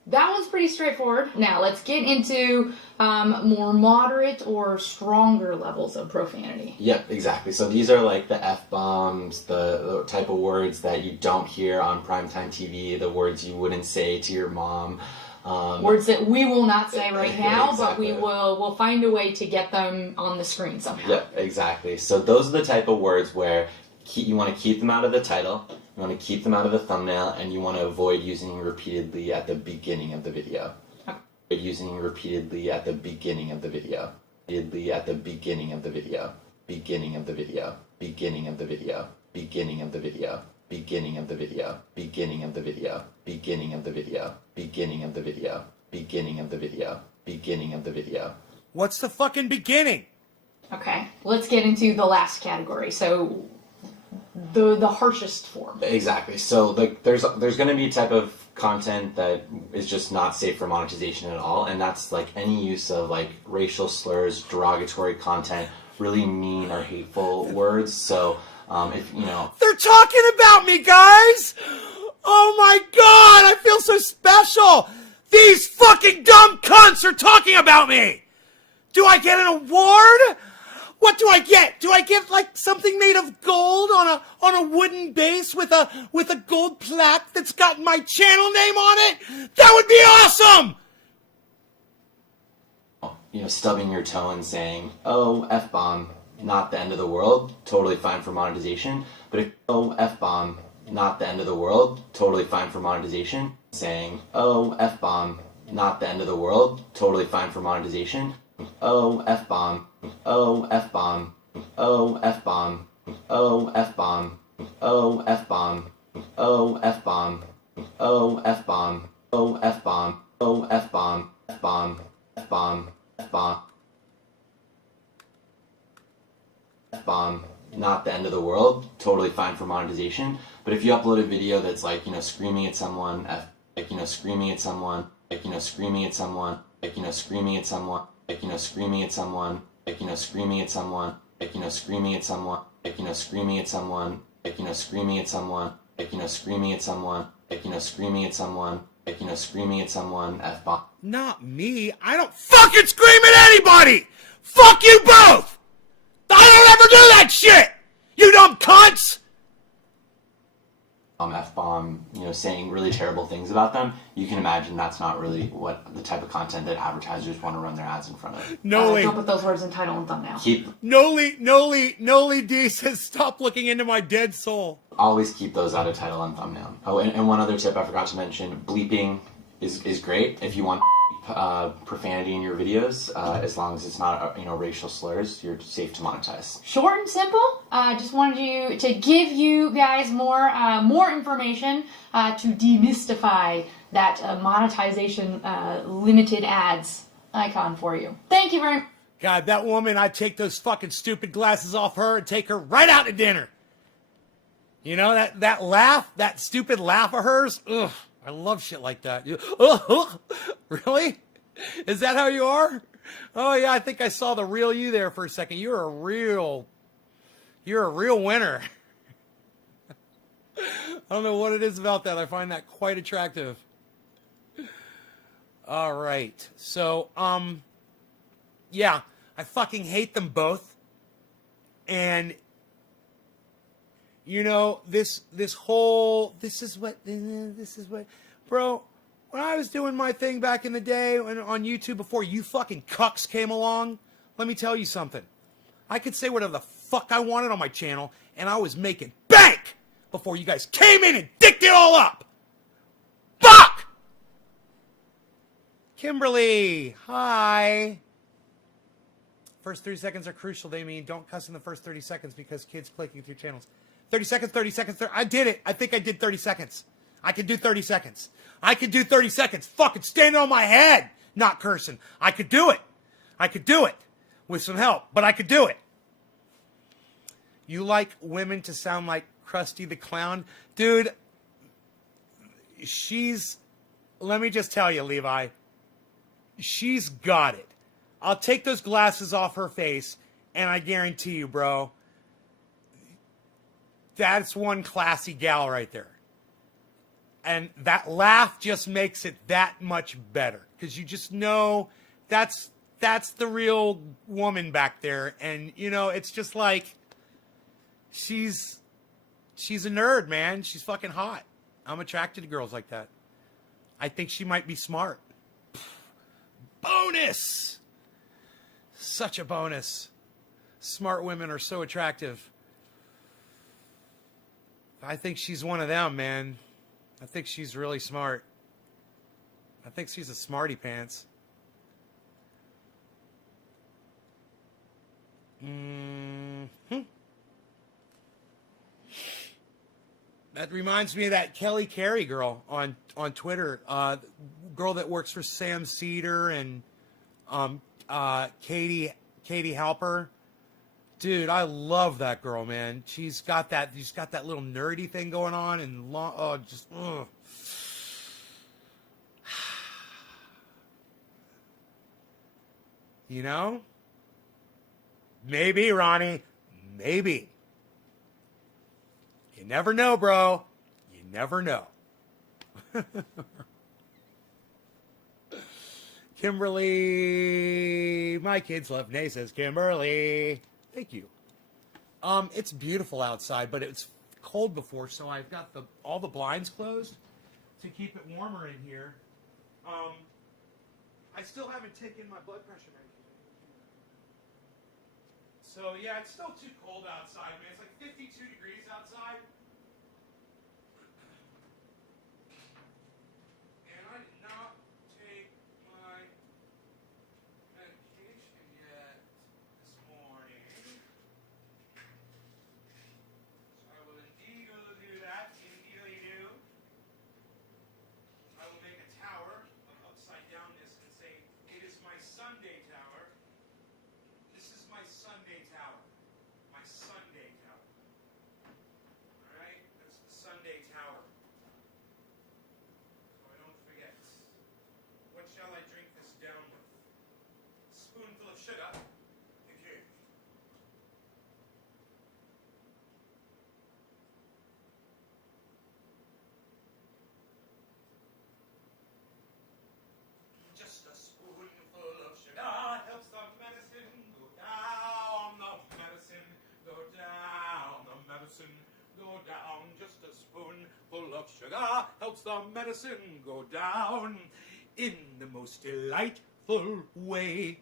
That one's pretty straightforward. Now let's get into more moderate or stronger levels of profanity. Yep, exactly. So these are like the F-bombs, the type of words that you don't hear on primetime TV, the words you wouldn't say to your mom. Words that we will not say right now, Exactly. but we'll find a way to get them on the screen somehow. Yep, exactly. So those are the type of words where you want to keep them out of the title, you want to keep them out of the thumbnail, and you want to avoid using repeatedly at the beginning of the video. Okay. Using repeatedly at the beginning of the video. Repeatedly at the beginning of the video. Beginning of the video. Beginning of the video. Beginning of the video. Beginning of the video. Beginning of the video. Beginning of the video. Beginning of the video. Beginning of the video. Beginning of the video. What's the fucking beginning? Okay, let's get into the last category. So the harshest form. Exactly. So like there's going to be a type of content that is just not safe for monetization at all, and that's like any use of like racial slurs, derogatory content, really mean or hateful words. So if you know, They're talking about me, guys! Oh my god, I feel so special! These fucking dumb cunts are talking about me! Do I get an award? What do I get? Do I get like something made of gold on a wooden base with a gold plaque that's got my channel name on it? That would be awesome! you know, stubbing your toe and saying, "Oh, F-bomb, not the end of the world," totally fine for monetization. But if "Oh, F-bomb, not the end of the world, totally fine for monetization. Saying, oh, F-bomb, not the end of the world, totally fine for monetization. Oh, F-bomb, oh, F-bomb, oh, F-bomb, oh, F-bomb, oh, F-bomb, oh, F-bomb, oh, F-bomb, oh, F-bomb, oh, F-bomb, F-bomb, F-bomb, F-bomb, F-bomb, not the end of the world, totally fine for monetization. But if you upload a video that's like, screaming at someone, screaming at someone, screaming at someone, screaming at someone, screaming at someone, screaming at someone, screaming at someone, screaming at someone, screaming at someone, screaming at someone, screaming at someone, screaming at someone, F-bomb. Not me. I don't fucking scream at anybody! Fuck you both! I don't ever do that shit! You dumb cunts! F-bomb, saying really terrible things about them, you can imagine that's not really what the type of content that advertisers want to run their ads in front of. Don't put those words in title and thumbnail. Noli D says stop looking into my dead soul. Always keep those out of title and thumbnail. Oh, and one other tip I forgot to mention, bleeping is great if you want profanity in your videos, as long as it's not racial slurs, you're safe to monetize. Short and simple. Just wanted to give you guys more information to demystify that monetization limited ads icon for you. Thank you very much. God, that woman, I'd take those fucking stupid glasses off her and take her right out to dinner. You know, that laugh, that stupid laugh of hers, ugh. I love shit like that. Really? Is that how you are? Oh yeah, I think I saw the real you there for a second. You're a real winner. I don't know what it is about that. I find that quite attractive. All right. So, yeah, I fucking hate them both. And this is what, bro, when I was doing my thing back in the day on YouTube before you fucking cucks came along, let me tell you something. I could say whatever the fuck I wanted on my channel, and I was making bank before you guys came in and dicked it all up. Fuck! Kimberly, hi. First 30 seconds are crucial. They mean don't cuss in the first 30 seconds because kids clicking through channels. 30 seconds, 30 seconds. I did it. I think I did 30 seconds. I could do 30 seconds. I could do 30 seconds. Fucking standing on my head, not cursing. I could do it. I could do it with some help, but I could do it. You like women to sound like Krusty the Clown? Dude, let me just tell you, Levi, she's got it. I'll take those glasses off her face, and I guarantee you, bro, that's one classy gal right there. And that laugh just makes it that much better. Because you just know that's the real woman back there. And, it's just like, she's a nerd, man. She's fucking hot. I'm attracted to girls like that. I think she might be smart. Bonus! Such a bonus. Smart women are so attractive. I think she's one of them, man. I think she's really smart. I think she's a smarty pants. That reminds me of that Kelly Carey girl on Twitter. Girl that works for Sam Cedar and Katie Halper. Dude, I love that girl, man. She's got that little nerdy thing going on and Maybe, Ronnie. Maybe. You never know, bro. You never know. Kimberly, my kids love Nay, says Kimberly. Thank you. It's beautiful outside, but it's cold before, so I've got all the blinds closed to keep it warmer in here. I still haven't taken my blood pressure medication. So yeah, it's still too cold outside, man. It's like 52 degrees outside. spoonful of sugar. Thank you. Just a spoonful of sugar helps the medicine go down. The medicine go down. The medicine go down. Just a spoonful of sugar helps the medicine go down in the most delightful way.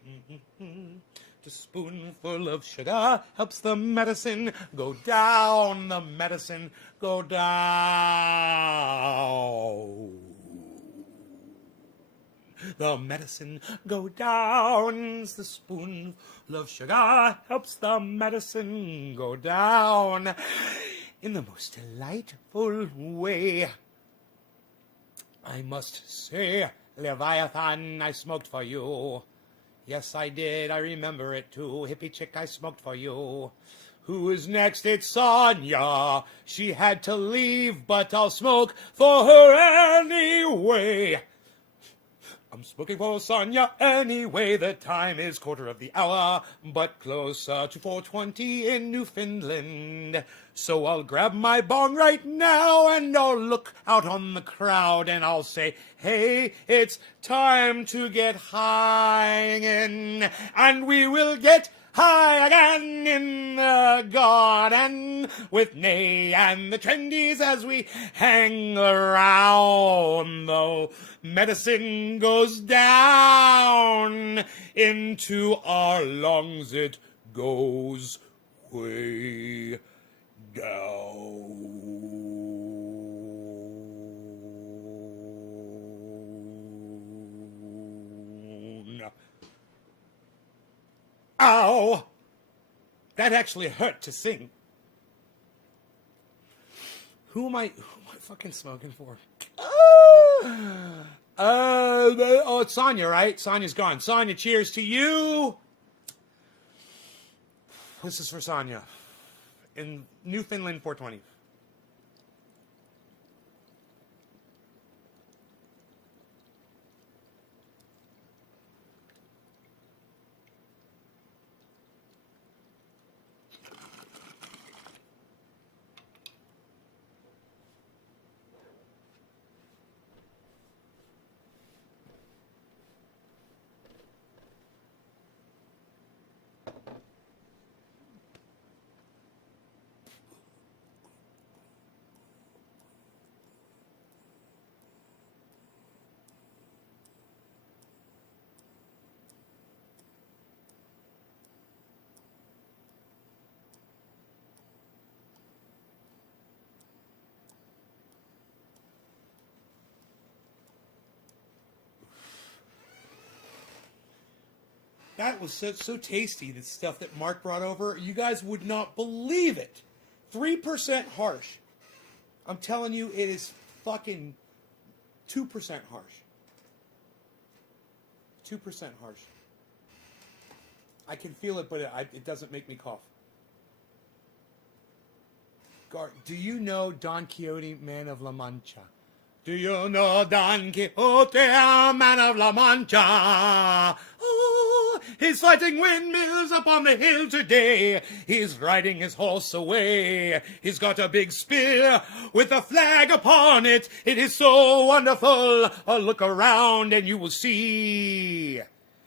Just a spoonful of sugar helps the medicine go down. The medicine go down. The medicine go down. The spoonful of sugar helps the medicine go down in the most delightful way. I must say, Leviathan, I smoked for you. Yes, I did. I remember it too. Hippie chick, I smoked for you. Who is next? It's Sonia. She had to leave, but I'll smoke for her anyway. I'm smoking for Sonia anyway. The time is 1:15, but closer to 4:20 in Newfoundland. So I'll grab my bong right now and I'll look out on the crowd and I'll say, hey, it's time to get high again. And we will get high again in the garden with Nay and the trendies as we hang around. Though medicine goes down into our lungs, it goes way down. Ow! That actually hurt to sing. Who am I fucking smoking for? Oh, it's Sonia, right? Sonia's gone. Sonia, cheers to you. This is for Sonia. In Newfoundland 420. That was so tasty, the stuff that Mark brought over. You guys would not believe it. 3% harsh. I'm telling you, it is fucking 2% harsh. 2% harsh. I can feel it, but it doesn't make me cough. Do you know Don Quixote, man of La Mancha? Do you know Don Quixote, man of La Mancha? Oh, he's fighting windmills up on the hill today. He's riding his horse away. He's got a big spear with a flag upon it. It is so wonderful. Look around and you will see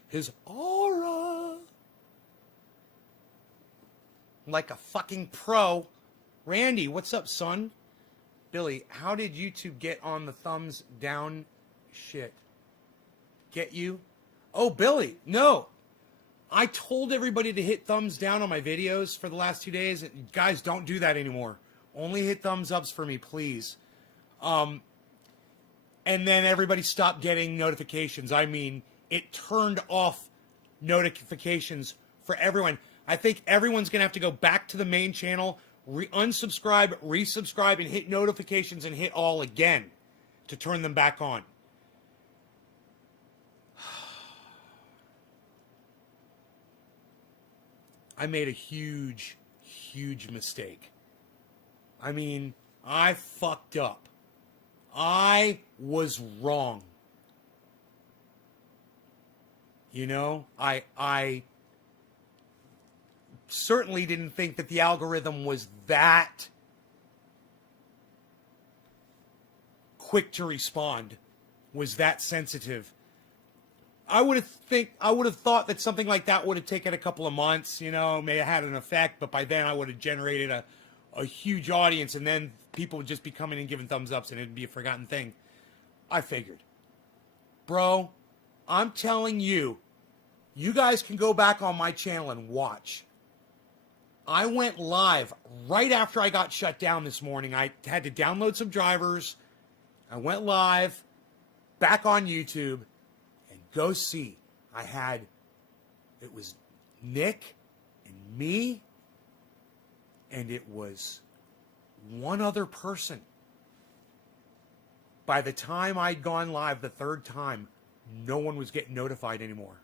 his aura. Like a fucking pro. Randy, what's up, son? Billy, how did YouTube get on the thumbs down shit? Get you? Oh, Billy, no. I told everybody to hit thumbs down on my videos for the last 2 days. Guys, don't do that anymore. Only hit thumbs ups for me, please. And then everybody stopped getting notifications. I mean, it turned off notifications for everyone. I think everyone's going to have to go back to the main channel, unsubscribe, resubscribe, and hit notifications and hit all again to turn them back on. I made a huge, huge mistake. I mean, I fucked up. I was wrong. You know, I certainly didn't think that the algorithm was that quick to respond, was that sensitive. I would have thought that something like that would have taken a couple of months, you know, may have had an effect, but by then I would have generated a huge audience, and then people would just be coming and giving thumbs ups, and it'd be a forgotten thing. I figured. Bro, I'm telling you, you guys can go back on my channel and watch. I went live right after I got shut down this morning. I had to download some drivers. I went live back on YouTube, and go see. It was Nick and me, and it was one other person. By the time I'd gone live the third time, no one was getting notified anymore.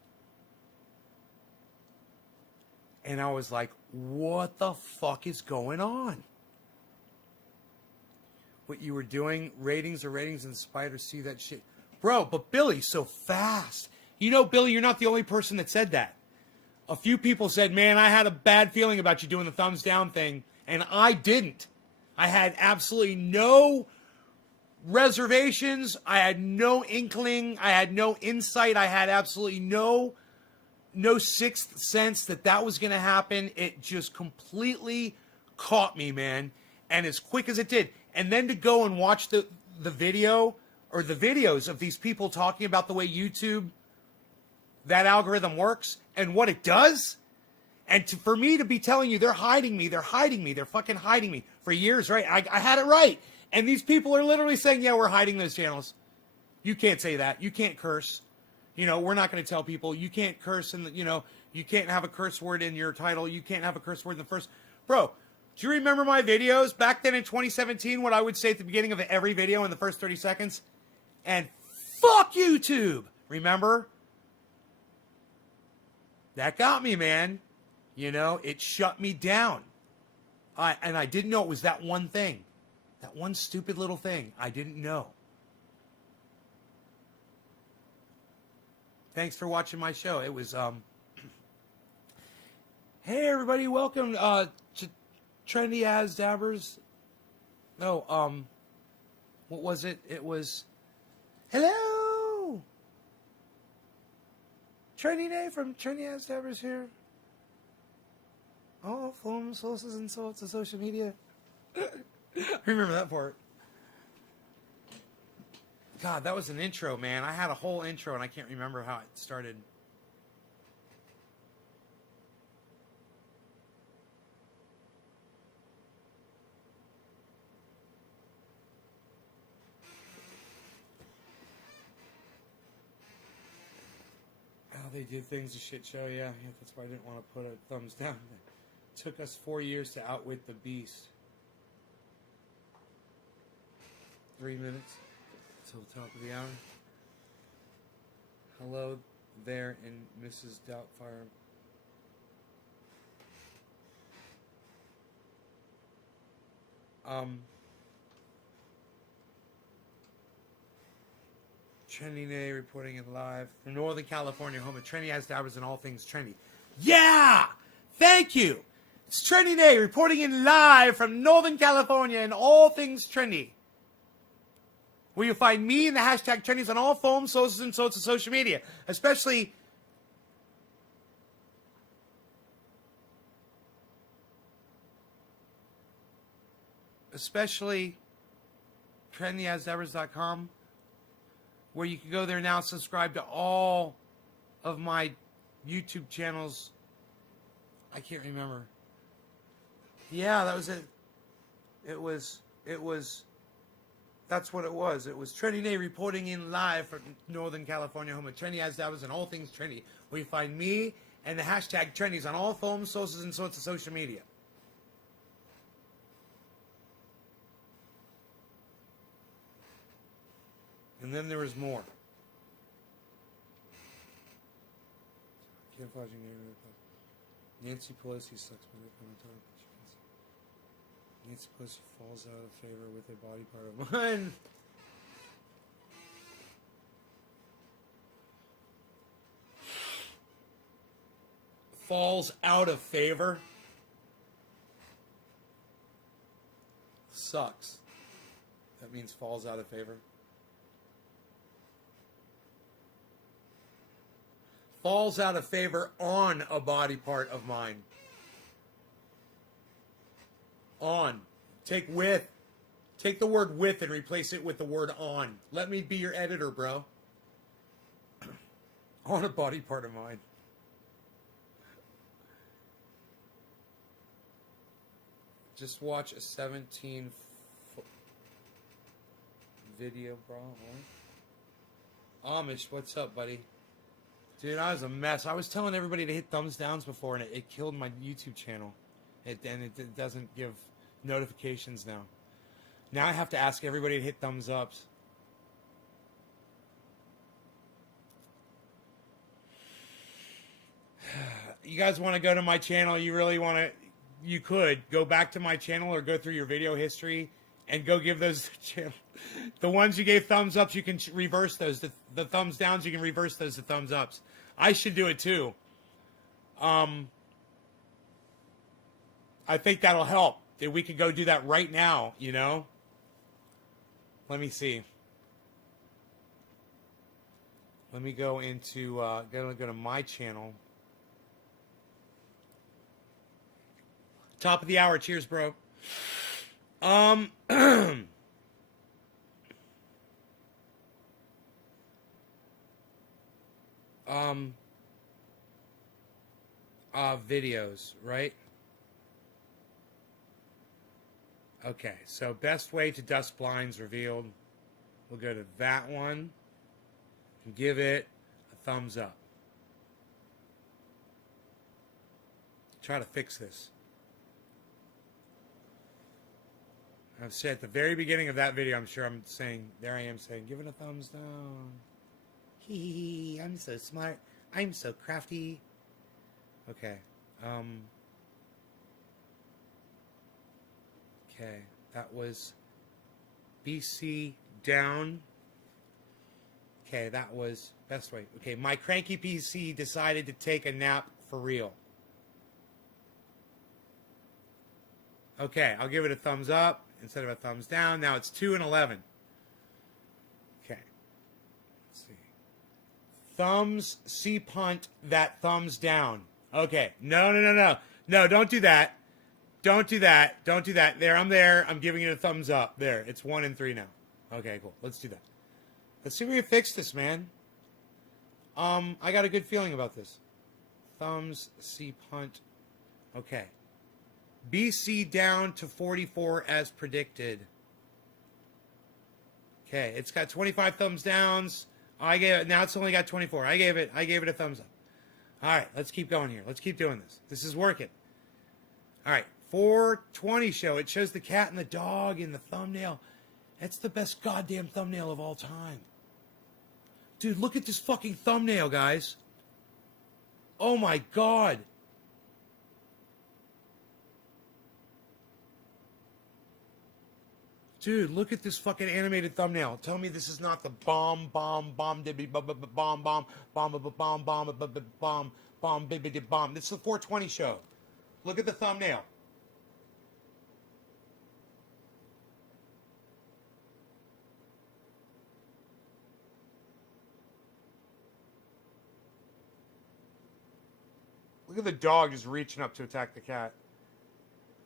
And I was like, what the fuck is going on? What you were doing, ratings and spiders see that shit. Bro, but Billy's so fast. You know, Billy, you're not the only person that said that. A few people said, man, I had a bad feeling about you doing the thumbs down thing, and I didn't. I had absolutely no reservations. I had no inkling. I had no insight. I had absolutely no sixth sense that was going to happen. It just completely caught me, man. And as quick as it did. And then to go and watch the video or the videos of these people talking about the way YouTube, that algorithm works and what it does. And for me to be telling you, they're hiding me, they're fucking hiding me for years, right? I had it right. And these people are literally saying, yeah, we're hiding those channels. You can't say that. You can't curse. You know, we're not going to tell people you can't curse, and you know, you can't have a curse word in your title. You can't have a curse word in the first. Bro, do you remember my videos back then in 2017? What I would say at the beginning of every video in the first 30 seconds? And fuck YouTube. Remember? That got me, man. You know, it shut me down. And I didn't know it was that one thing. That one stupid little thing. I didn't know. Thanks for watching my show. It was, hey everybody, welcome to Trendy As Dabbers. No, what was it? It was, hello! Trendy Day from Trendy As Dabbers here. Oh, phone sources and sorts of social media. Remember that part. God, that was an intro, man. I had a whole intro, and I can't remember how it started. How they did things a shit show, yeah. That's why I didn't want to put a thumbs down. It took us 4 years to outwit the beast. 3 minutes. Till the top of the hour. Hello there, and Mrs. Doubtfire. Trendy Day reporting it live from Northern California, home of Trendy As Dabbers and all things trendy. Yeah! Thank you! It's Trendy Day reporting in live from Northern California and all things trendy. Where you'll find me and the hashtag trendies on all forms, sources, and sorts of social media. Especially trendyasdabbers.com, where you can go there now and subscribe to all of my YouTube channels. I can't remember. Yeah, that was it. It was That's what it was. It was Trendy Day reporting in live from Northern California, home of Trendy As Dabbers and all things trendy, where you find me and the hashtag trendies on all forms, sources, and sorts of social media. And then there was more. Nancy Pelosi sucks my dick. Nancy Pelosi falls out of favor with a body part of mine. falls out of favor. Sucks. That means falls out of favor. Falls out of favor on a body part of mine. On. Take with. Take the word with and replace it with the word on. Let me be your editor, bro. On a body part of mine. Just watch a 17-foot video, bro. Amish, what's up, buddy? Dude, I was a mess. I was telling everybody to hit thumbs downs before, and it killed my YouTube channel. It doesn't give notifications now. Now I have to ask everybody to hit thumbs ups. You guys want to go to my channel? You really want to? You could go back to my channel or go through your video history and go give those the ones you gave thumbs ups. You can reverse those. The thumbs downs, you can reverse those to thumbs ups. I should do it too. I think that'll help. If we could go do that right now, you know. Let me see. Let me go into go to my channel. Top of the hour. Cheers, bro. Videos, right? Okay, so best way to dust blinds revealed. We'll go to that one and give it a thumbs up. Try to fix this. I've said at the very beginning of that video, I'm sure I'm saying, there I am saying, give it a thumbs down. Hee hee hee, I'm so smart. I'm so crafty. Okay. Okay, that was BC down. Okay, that was best way. Okay, my cranky PC decided to take a nap for real. Okay, I'll give it a thumbs up instead of a thumbs down. Now it's 2 and 11. Okay. Let's see. Thumbs C-punt that thumbs down. Okay. No. No, don't do that. Don't do that. Don't do that. There, I'm there. I'm giving it a thumbs up. There. It's 1 and 3 now. Okay, cool. Let's do that. Let's see if we can fix this, man. I got a good feeling about this. Thumbs C-punt. Okay. BC down to 44 as predicted. Okay, it's got 25 thumbs downs. I gave it. Now it's only got 24. I gave it a thumbs up. All right, let's keep going here. Let's keep doing this. This is working. All right, 420 show. It shows the cat and the dog in the thumbnail. That's the best goddamn thumbnail of all time. Dude, look at this fucking thumbnail, guys. Oh my god. Dude, look at this fucking animated thumbnail. Tell me this is not the bomb, dibby, bomb. This is the 420 show. Look at the thumbnail. Look at the dog just reaching up to attack the cat.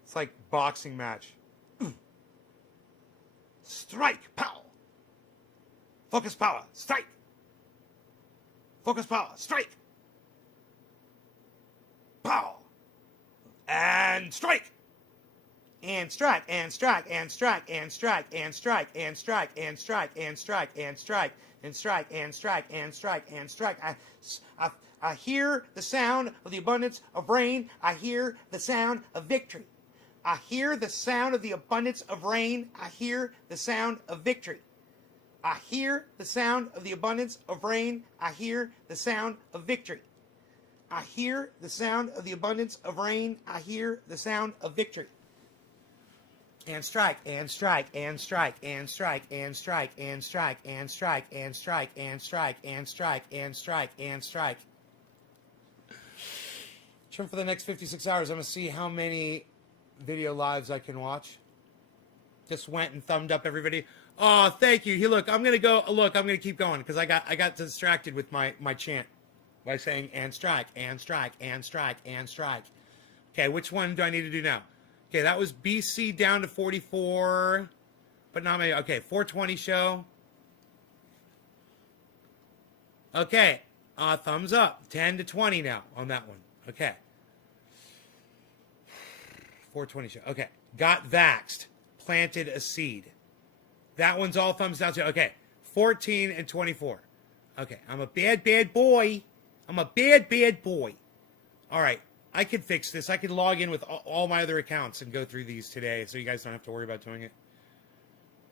It's like boxing match. Strike, pow. Focus power, strike. Focus power, strike. Pow. And strike. And strike, and strike, and strike, and strike, and strike, and strike, and strike, and strike, and strike, and strike, and strike, and strike, and strike. I hear the sound of the abundance of rain. I hear the sound of victory. I hear the sound of the abundance of rain. I hear the sound of victory. I hear the sound of the abundance of rain. I hear the sound of victory. I hear the sound of the abundance of rain. I hear the sound of victory. And strike, and strike, and strike, and strike, and strike, and strike, and strike, and strike, and strike, and strike, and strike, and strike. Trim for the next 56 hours. I'm going to see how many video lives I can watch. Just went and thumbed up everybody. Oh, thank you. Here, look, I'm going to go. Look, I'm going to keep going because I got distracted with my chant by saying and strike, and strike, and strike, and strike. Okay, which one do I need to do now? Okay, that was BC down to 44, but not many. Okay, 420 show. Okay, thumbs up. 10 to 20 now on that one. Okay. 420 show. Okay, got vaxxed. Planted a seed. That one's all thumbs down. Okay, 14 and 24. Okay, I'm a bad, bad boy. I'm a bad, bad boy. All right, I could fix this. I could log in with all my other accounts and go through these today so you guys don't have to worry about doing it.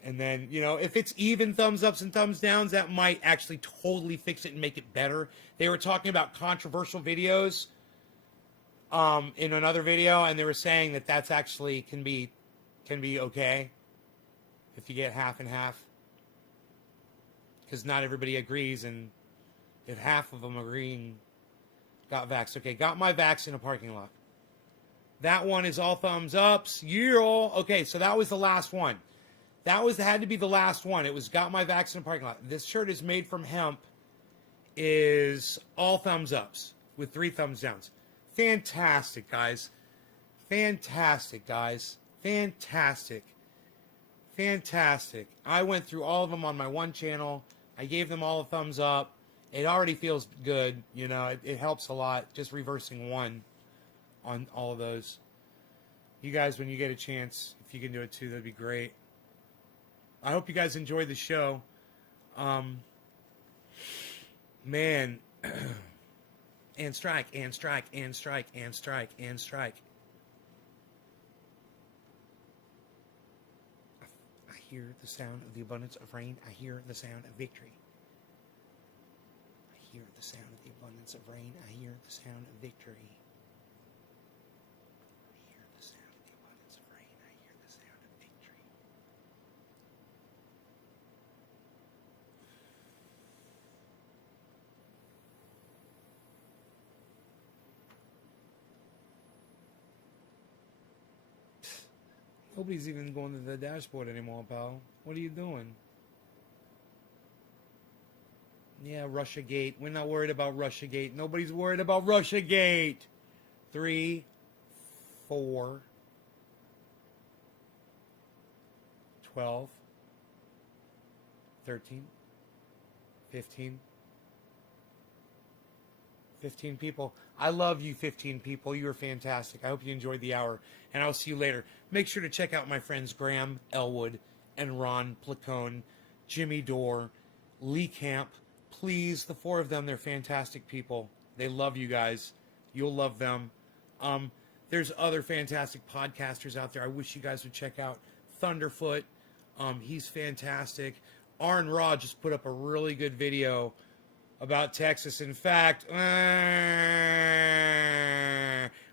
And then, you know, if it's even thumbs ups and thumbs downs, that might actually totally fix it and make it better. They were talking about controversial videos in another video, and they were saying that that's actually can be okay if you get half and half, because not everybody agrees, and if half of them agreeing got vaxxed. Okay, got my vax in a parking lot. That one is all thumbs ups. Yeah. Okay, so that was the last one. Had to be the last one. It was got my vax in a parking lot. This shirt is made from hemp. Is all thumbs ups with 3 thumbs downs. Fantastic, guys. Fantastic, guys. Fantastic. Fantastic. I went through all of them on my one channel. I gave them all a thumbs up. It already feels good. You know, it helps a lot. Just reversing 1 on all of those. You guys, when you get a chance, if you can do it too, that'd be great. I hope you guys enjoyed the show. Man. And strike, and strike, and strike, and strike, and strike. I hear the sound of the abundance of rain. I hear the sound of victory. I hear the sound of the abundance of rain. I hear the sound of victory. I hear the sound of the abundance of rain. I hear the sound of victory. Nobody's even going to the dashboard anymore, pal. What are you doing? Yeah, Russiagate. We're not worried about Russiagate. Nobody's worried about Russiagate. 3, 4, 12, 13, 15. 15 people. I love you, 15 people. You are fantastic. I hope you enjoyed the hour, and I'll see you later. Make sure to check out my friends Graham Elwood and Ron Placone, Jimmy Dorr, Lee Camp. Please, the 4 of them, they're fantastic people. They love you guys. You'll love them. There's other fantastic podcasters out there I wish you guys would check out. Thunderfoot, he's fantastic. Arn Raw just put up a really good video about Texas. In fact, I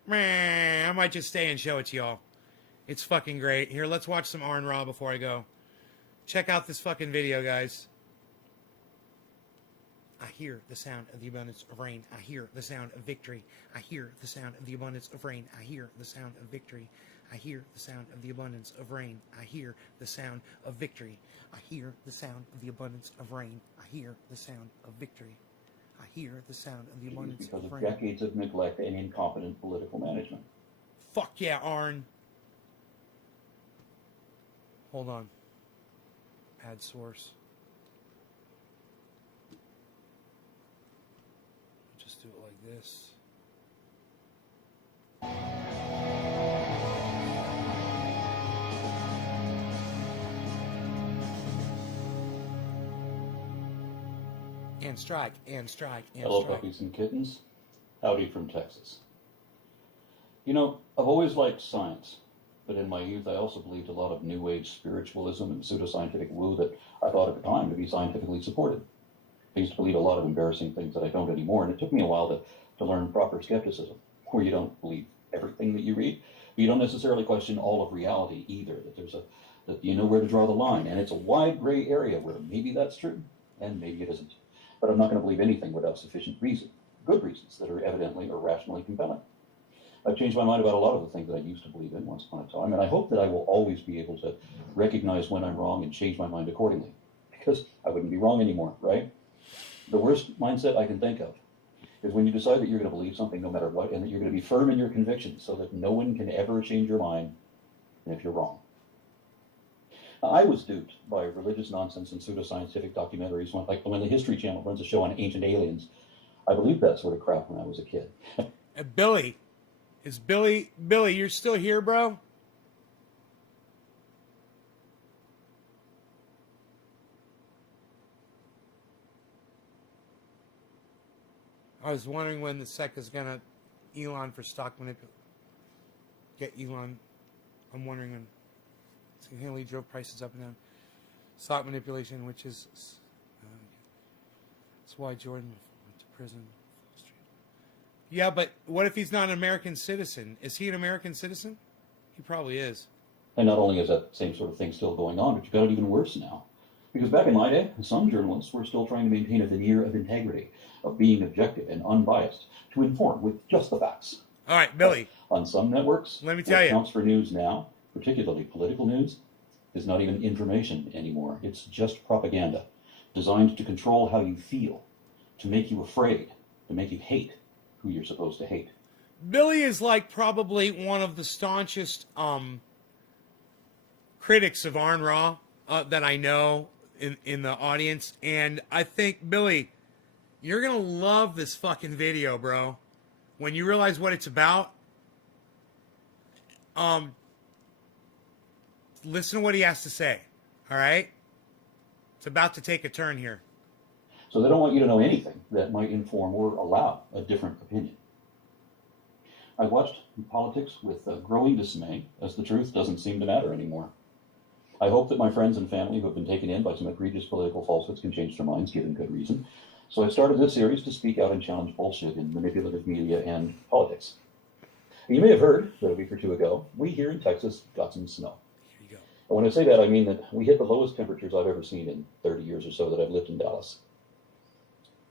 might just stay and show it to y'all. It's fucking great. Here, let's watch some Arn Raw before I go. Check out this fucking video, guys. I hear the sound of the abundance of rain. I hear the sound of victory. I hear the sound of the abundance of rain. I hear the sound of victory. I hear the sound of the abundance of rain. I hear the sound of victory. I hear the sound of the abundance of rain. I hear the sound of victory. I hear the sound of the abundance because of of rain. decades of neglect and incompetent political management. Fuck yeah, Arn. Hold on. Add source. Just do it like this. And strike, and strike, and Hello, strike. puppies and kittens. Howdy from Texas. You know, I've always liked science, but in my youth I also believed a lot of New Age spiritualism and pseudoscientific woo that I thought at the time to be scientifically supported. I used to believe a lot of embarrassing things that I don't anymore, and it took me a while to learn proper skepticism, where you don't believe everything that you read, but you don't necessarily question all of reality either, that you know where to draw the line, and it's a wide gray area where maybe that's true, and maybe it isn't. But I'm not going to believe anything without sufficient reason, good reasons that are evidently or rationally compelling. I've changed my mind about a lot of the things that I used to believe in once upon a time, and I hope that I will always be able to recognize when I'm wrong and change my mind accordingly, because I wouldn't be wrong anymore, right? The worst mindset I can think of is when you decide that you're going to believe something no matter what, and that you're going to be firm in your convictions so that no one can ever change your mind if you're wrong. I was duped by religious nonsense and pseudoscientific documentaries, like when the History Channel runs a show on ancient aliens. I believed that sort of crap when I was a kid. Billy, Billy, you're still here, bro? I was wondering when the SEC is gonna Elon for stock manipulation. Get Elon. I'm wondering when. He drove prices up and down. Stock manipulation, which is that's why Jordan went to prison. Yeah, but what if he's not an American citizen? Is he an American citizen? He probably is. And not only is that same sort of thing still going on, but you've got it even worse now. Because back in my day, some journalists were still trying to maintain a veneer of integrity, of being objective and unbiased, to inform with just the facts. All right, Billy. But on some networks, let me tell what you, counts for news now, particularly political news, is not even information anymore. It's just propaganda, designed to control how you feel, to make you afraid, to make you hate who you're supposed to hate. Billy is like probably one of the staunchest critics of Arn Ra that I know in the audience. And I think, Billy, you're going to love this fucking video, bro. When you realize what it's about, listen to what he has to say, all right? It's about to take a turn here. So they don't want you to know anything that might inform or allow a different opinion. I watched politics with growing dismay, as the truth doesn't seem to matter anymore. I hope that my friends and family who have been taken in by some egregious political falsehoods can change their minds, given good reason. So I started this series to speak out and challenge bullshit in manipulative media and politics. You may have heard that a week or two ago, we here in Texas got some snow. Here you go. And when I say that, I mean that we hit the lowest temperatures I've ever seen in 30 years or so that I've lived in Dallas.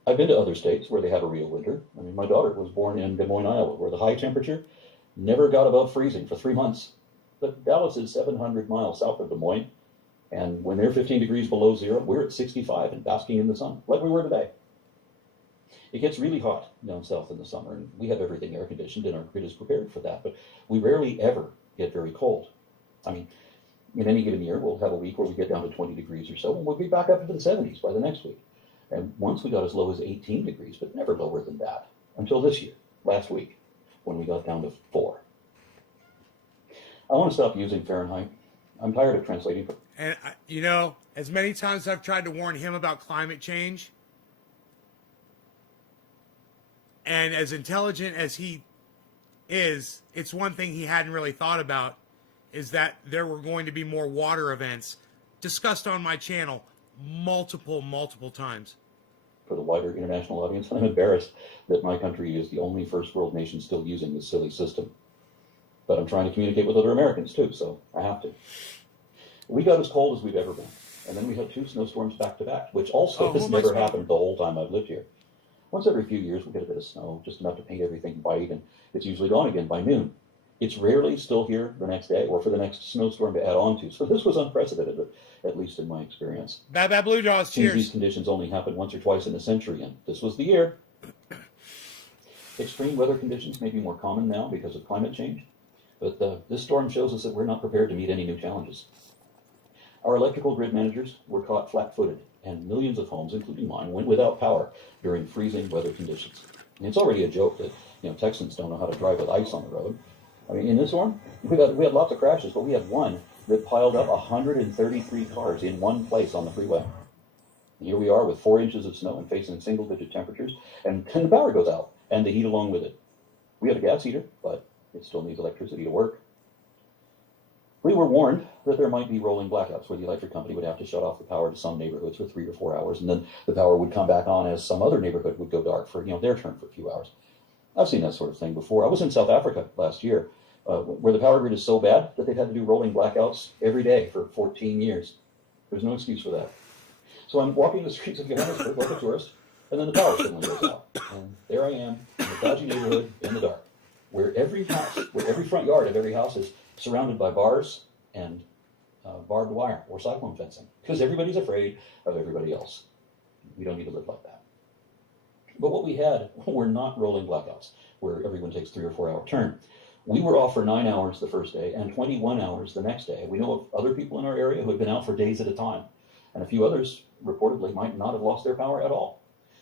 I've been to other states where they have a real winter. I mean, my daughter was born in Des Moines, Iowa, where the high temperature never got above freezing for 3 months. But Dallas is 700 miles south of Des Moines, and when they're 15 degrees below zero, we're at 65 and basking in the sun, like we were today. It gets really hot down south in the summer, and we have everything air conditioned, and our grid is prepared for that, but we rarely ever get very cold. I mean, in any given year, we'll have a week where we get down to 20 degrees or so, and we'll be back up into the 70s by the next week. And once we got as low as 18 degrees, but never lower than that, until this year, last week, when we got down to 4. I want to stop using Fahrenheit. I'm tired of translating. And, you know, as many times I've tried to warn him about climate change, and as intelligent as he is, it's one thing he hadn't really thought about, is that there were going to be more water events discussed on my channel multiple times. For the wider international audience, I'm embarrassed that my country is the only first world nation still using this silly system. But I'm trying to communicate with other Americans too, so I have to. We got as cold as we've ever been, and then we had 2 snowstorms back to back, which also has never happened the whole time I've lived here. Once every few years we get a bit of snow, just enough to paint everything white, and it's usually gone again by noon. It's rarely still here the next day or for the next snowstorm to add on to, so this was unprecedented, at least in my experience. Bad Blue Jaws, cheers. These conditions only happen once or twice in a century, and this was the year. Extreme weather conditions may be more common now because of climate change, but this storm shows us that we're not prepared to meet any new challenges. Our electrical grid managers were caught flat-footed, and millions of homes, including mine, went without power during freezing weather conditions. And it's already a joke that Texans don't know how to drive with ice on the road. I mean, in this storm, we had lots of crashes, but we had one that piled up 133 cars in one place on the freeway. And here we are with 4 inches of snow and facing single-digit temperatures, and the power goes out, and the heat along with it. We have a gas heater, but it still needs electricity to work. We were warned that there might be rolling blackouts where the electric company would have to shut off the power to some neighborhoods for 3 or 4 hours, and then the power would come back on as some other neighborhood would go dark for their turn for a few hours. I've seen that sort of thing before. I was in South Africa last year, where the power grid is so bad that they've had to do rolling blackouts every day for 14 years. There's no excuse for that. So I'm walking the streets of Johannesburg like a tourist, and then the power suddenly goes out. And there I am, in a dodgy neighborhood, in the dark. where every front yard of every house is surrounded by bars and barbed wire or cyclone fencing, because everybody's afraid of everybody else. We don't need to live like that. But what we had were not rolling blackouts, where everyone takes 3 or 4 hour turn. We were off for 9 hours the first day and 21 hours the next day. We know of other people in our area who had been out for days at a time, and a few others reportedly might not have lost their power at all,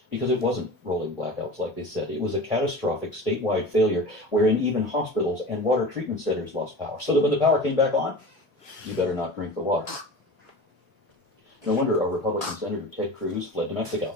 because it wasn't rolling blackouts like they said. It was a catastrophic statewide failure wherein even hospitals and water treatment centers lost power, so that when the power came back on, you better not drink the water. No wonder our Republican Senator Ted Cruz fled to Mexico.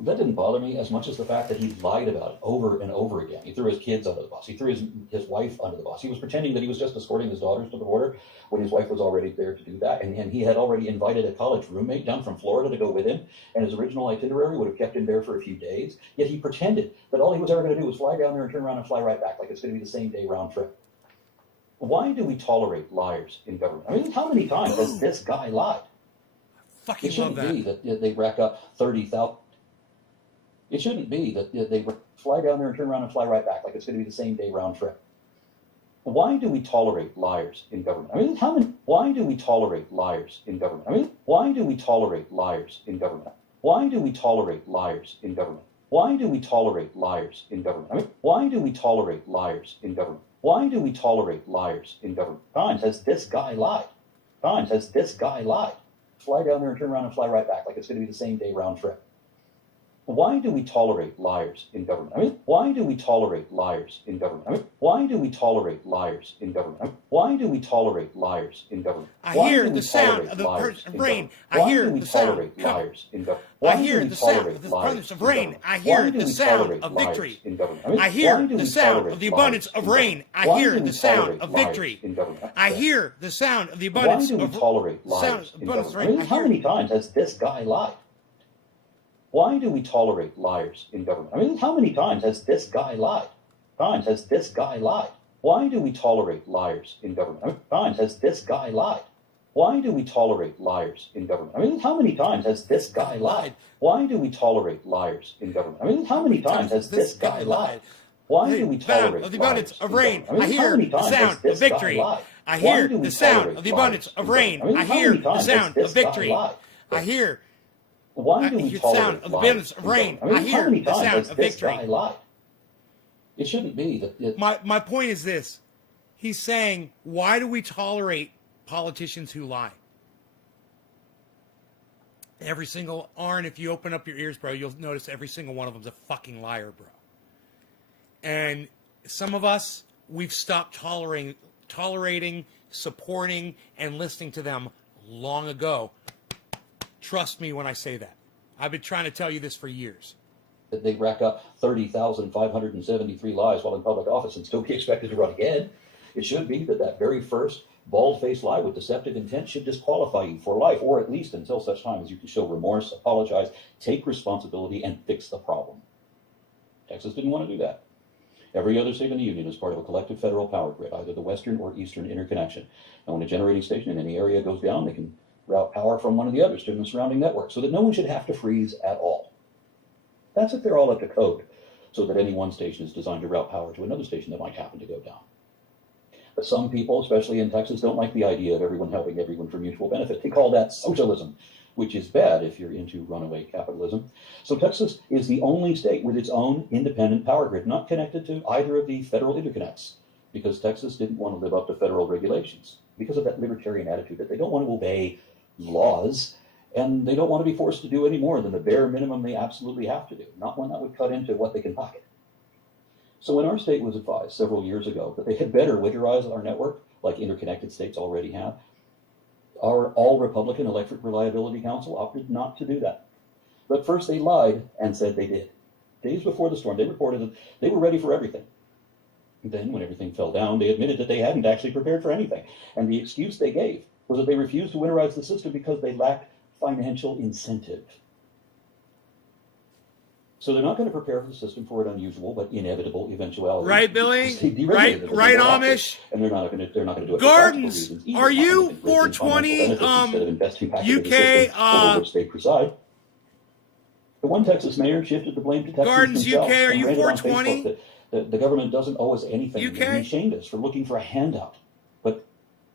That didn't bother me as much as the fact that he lied about it over and over again. He threw his kids under the bus. He threw his wife under the bus. He was pretending that he was just escorting his daughters to the border when his wife was already there to do that. And he had already invited a college roommate down from Florida to go with him. And his original itinerary would have kept him there for a few days. Yet he pretended that all he was ever going to do was fly down there and turn around and fly right back, like it's going to be the same day round trip. Why do we tolerate liars in government? I mean, how many times has this guy lied? Fucking It shouldn't love that. be that they rack up 30,000. It shouldn't be that they fly down there and turn around and fly right back, like it's going to be the same day round trip. Why do we tolerate liars in government? I mean, why do we tolerate liars in government? I mean, why do we tolerate liars in government? Why do we tolerate liars in government? Why do we tolerate liars in government? I mean, why do we tolerate liars in government? Why do we tolerate liars in government? Times has this guy lied. Times has this guy lied. Fly down there and turn around and fly right back, like it's going to be the same day round trip. Why do we tolerate liars in government? I mean, why do we tolerate liars in government? I mean, why do we tolerate liars in government? I mean, why do we tolerate liars in government? I hear the sound of the rain. I hear the sound of liars in government. I hear the sound of the abundance of rain. I hear the sound of victory. I hear the sound of the abundance of rain. I hear the sound of victory. I hear the sound of the abundance of rain. How many times has this guy lied? Why do we tolerate liars in government? I mean, how many times has this guy lied? Times has this guy lied? Why do we tolerate liars in government? I mean, times has this guy lied? Why do we tolerate liars in government? I mean, how many times has this guy lied? Why do we tolerate liars in government? I mean, how many times has this guy lied? Why do we tolerate of the abundance of rain? I hear the sound of victory. I hear the sound of the abundance of rain. I hear the sound of victory. I hear. Why do we the sound of the abundance of rain. I hear the sound of victory. It shouldn't be that. My point is this. He's saying, why do we tolerate politicians who lie? Every single, Arn, if you open up your ears, bro, you'll notice every single one of them's a fucking liar, bro. And some of us, we've stopped tolerating, supporting, and listening to them long ago. Trust me when I say that. I've been trying to tell you this for years. That they rack up 30,573 lies while in public office and still be expected to run again. It should be that very first bald-faced lie with deceptive intent should disqualify you for life, or at least until such time as you can show remorse, apologize, take responsibility, and fix the problem. Texas didn't want to do that. Every other state in the union is part of a collective federal power grid, either the western or eastern interconnection. And when a generating station in any area goes down, they can route power from one of the others to the surrounding network so that no one should have to freeze at all. That's if they're all up to code, so that any one station is designed to route power to another station that might happen to go down. But some people, especially in Texas, don't like the idea of everyone helping everyone for mutual benefit. They call that socialism, which is bad if you're into runaway capitalism. So Texas is the only state with its own independent power grid, not connected to either of the federal interconnects, because Texas didn't want to live up to federal regulations, because of that libertarian attitude that they don't want to obey laws, and they don't want to be forced to do any more than the bare minimum they absolutely have to do, not one that would cut into what they can pocket. So when our state was advised several years ago that they had better winterize our network, like interconnected states already have, our all-Republican Electric Reliability Council opted not to do that. But first they lied and said they did. Days before the storm, they reported that they were ready for everything. Then, when everything fell down, they admitted that they hadn't actually prepared for anything. And the excuse they gave was that they refused to winterize the system because they lacked financial incentive. So they're not going to prepare for the system for an unusual but inevitable eventuality. Right, Billy? Right, Amish? And they're not going to do it. Gardens, are you 420 UK which they preside. The one Texas mayor shifted the blame to Texas Gardens himself UK, are and you ranted on 420? Facebook The government doesn't owe us anything. UK? He shamed us for looking for a handout. But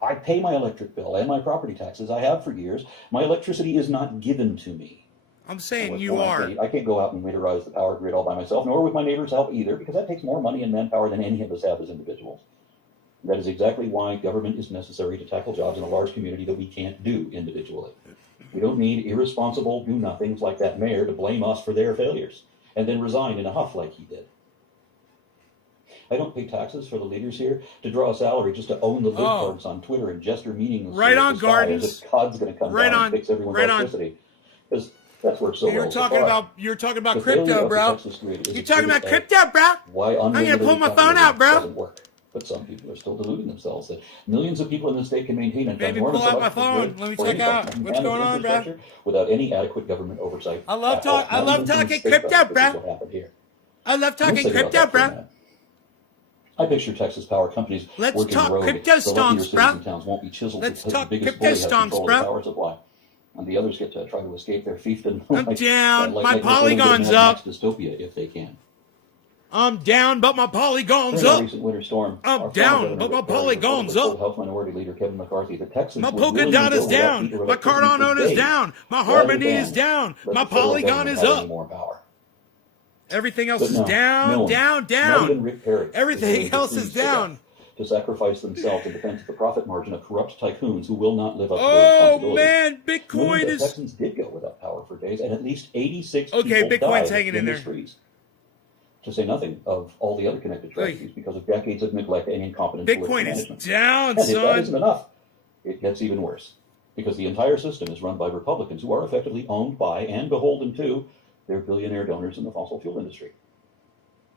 I pay my electric bill and my property taxes. I have for years. My electricity is not given to me. I'm saying So you are. I can't go out and winterize the power grid all by myself, nor with my neighbor's help either, because that takes more money and manpower than any of us have as individuals. That is exactly why government is necessary to tackle jobs in a large community that we can't do individually. We don't need irresponsible do-nothings like that mayor to blame us for their failures and then resign in a huff like he did. I don't pay taxes for the leaders here to draw a salary just to own the libtards on Twitter and gesture meaninglessly. Right on, Gardens. As if God's going to come down and fix everyone's electricity. Because that's worked so well. You're talking about crypto, bro. You're talking about crypto, bro. Why I'm gonna pull my phone out, bro. Doesn't work. But some people are still deluding themselves that millions of people in the state can maintain an Maybe pull out my phone. Let me check out what's going on, bro. Without any adequate government oversight. I love talking crypto, bro. I love talking crypto, bro. I picture Texas power companies Let's talk crypto stonks, bro. Let's talk crypto stonks, bro. And the others get to try to escape their fiefdom. I'm down. My polygon's up. Dystopia if they can. I'm down, but my polygon's up. Recent winter storm, I'm down, but my polygon's up. Health Minority Leader Kevin McCarthy, the Texans my polka dot is down. My Cardano is down. My Harmony is down. My polygon is up. Everything else is down. Everything else is down. To sacrifice themselves in defense of the profit margin of corrupt tycoons who will not live up to their responsibilities. Oh man, Bitcoin is. Texans did go without power for days, and at least 86 people Bitcoin's died hanging in there. Streets. To say nothing of all the other connected tragedies because of decades of neglect and incompetence. Bitcoin is down, and son. If that isn't enough, it gets even worse because the entire system is run by Republicans who are effectively owned by and beholden to their billionaire donors in the fossil fuel industry.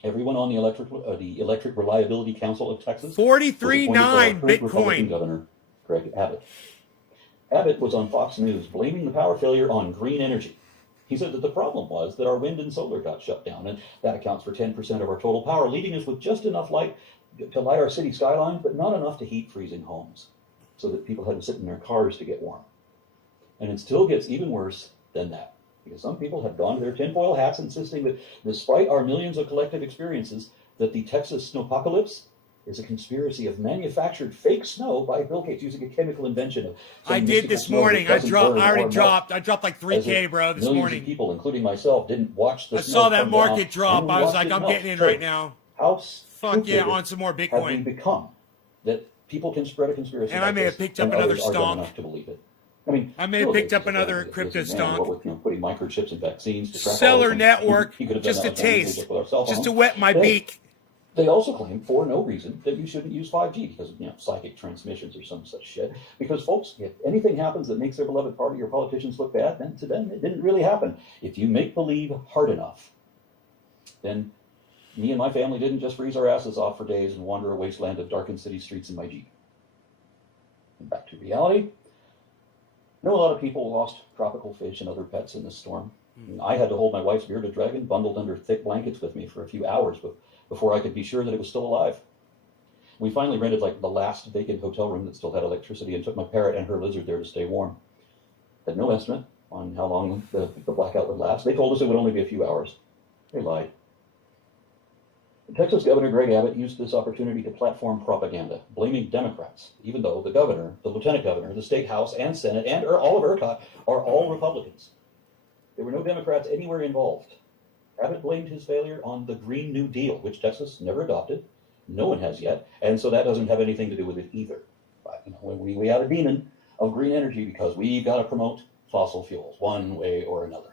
Everyone on the Electric Reliability Council of Texas 43.9 Bitcoin. Governor Greg Abbott. Abbott was on Fox News blaming the power failure on green energy. He said that the problem was that our wind and solar got shut down, and that accounts for 10% of our total power, leaving us with just enough light to light our city skyline, but not enough to heat freezing homes, so that people had to sit in their cars to get warm. And it still gets even worse than that, because some people have gone to their tinfoil hats insisting that despite our millions of collective experiences, that the Texas snowpocalypse is a conspiracy of manufactured fake snow by Bill Gates using a chemical invention. I did this morning. I dropped like 3K, bro, this morning. Of people, including myself, didn't watch the I saw that market drop. I was like, I'm getting in right now. Fuck yeah, on some more Bitcoin. Have we become that people can spread a conspiracy? And I may have picked up another stonk. To believe it. I may have picked up another crypto stonk. Putting microchips in vaccines to track Seller network, just a taste, just to wet my beak. They also claim, for no reason, that you shouldn't use 5G because of psychic transmissions or some such shit. Because, folks, if anything happens that makes their beloved party or politicians look bad, then to them it didn't really happen. If you make believe hard enough, then me and my family didn't just freeze our asses off for days and wander a wasteland of darkened city streets in my Jeep. And back to reality. I know a lot of people lost tropical fish and other pets in this storm. I had to hold my wife's bearded dragon bundled under thick blankets with me for a few hours before I could be sure that it was still alive. We finally rented like the last vacant hotel room that still had electricity and took my parrot and her lizard there to stay warm. Had no estimate on how long the blackout would last. They told us it would only be a few hours. They lied. Texas Governor Greg Abbott used this opportunity to platform propaganda, blaming Democrats, even though the governor, the lieutenant governor, the state house and Senate, and all of ERCOT are all Republicans. There were no Democrats anywhere involved. Abbott blamed his failure on the Green New Deal, which Texas never adopted. No one has yet, and so that doesn't have anything to do with it either. But we have a demon of green energy because we've got to promote fossil fuels one way or another.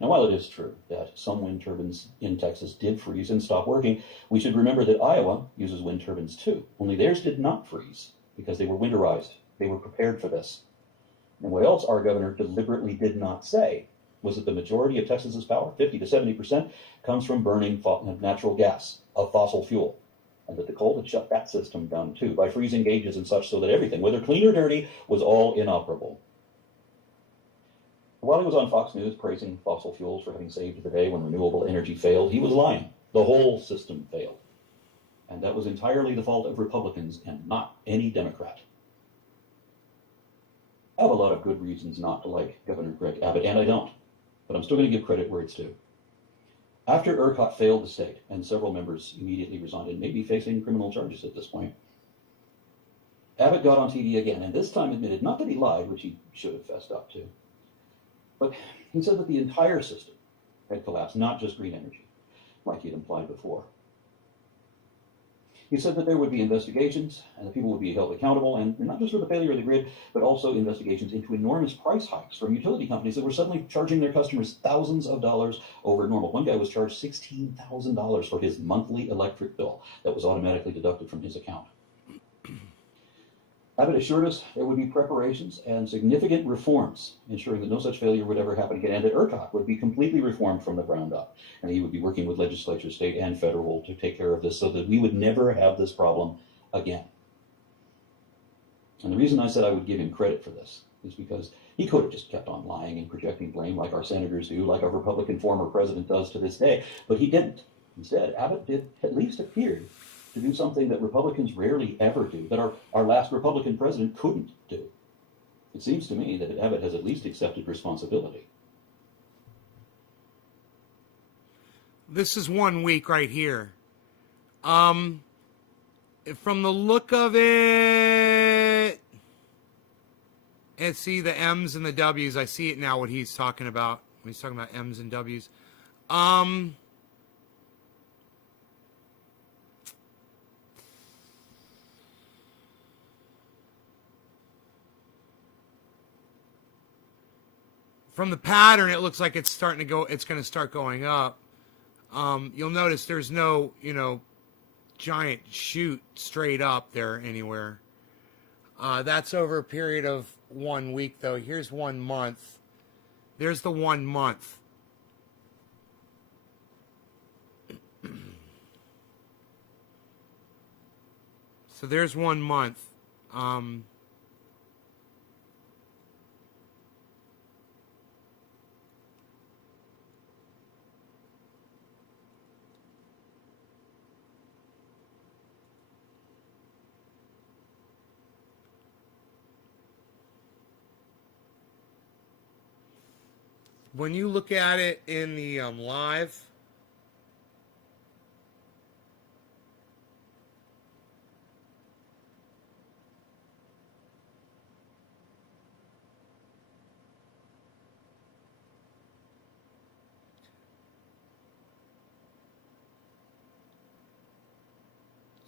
Now, while it is true that some wind turbines in Texas did freeze and stop working, we should remember that Iowa uses wind turbines too, only theirs did not freeze because they were winterized. They were prepared for this. And what else our governor deliberately did not say was that the majority of Texas's power, 50 to 70%, comes from burning natural gas, of fossil fuel. And that the cold had shut that system down too by freezing gauges and such so that everything, whether clean or dirty, was all inoperable. While he was on Fox News praising fossil fuels for having saved the day when renewable energy failed, he was lying. The whole system failed. And that was entirely the fault of Republicans and not any Democrat. I have a lot of good reasons not to like Governor Greg Abbott, and I don't. But I'm still going to give credit where it's due. After ERCOT failed the state, and several members immediately resigned and may be facing criminal charges at this point, Abbott got on TV again, and this time admitted not that he lied, which he should have fessed up to, but he said that the entire system had collapsed, not just green energy, like he'd implied before. He said that there would be investigations and that people would be held accountable, and not just for the failure of the grid, but also investigations into enormous price hikes from utility companies that were suddenly charging their customers thousands of dollars over normal. One guy was charged $16,000 for his monthly electric bill that was automatically deducted from his account. Abbott assured us there would be preparations and significant reforms, ensuring that no such failure would ever happen again, and that ERCOT would be completely reformed from the ground up. And he would be working with legislatures, state and federal, to take care of this so that we would never have this problem again. And the reason I said I would give him credit for this is because he could have just kept on lying and projecting blame like our senators do, like our Republican former president does to this day, but he didn't. Instead, Abbott did at least appear to do something that Republicans rarely ever do, that our last Republican president couldn't do. It seems to me that Abbott has at least accepted responsibility. This is 1 week right here. From the look of it, and see the M's and the W's. I see it now, what he's talking about. When he's talking about M's and W's. From the pattern, it looks like it's starting to go. It's going to start going up. You'll notice there's no, giant shoot straight up there anywhere. That's over a period of 1 week, though. Here's 1 month. There's the 1 month. So there's 1 month. When you look at it in the live,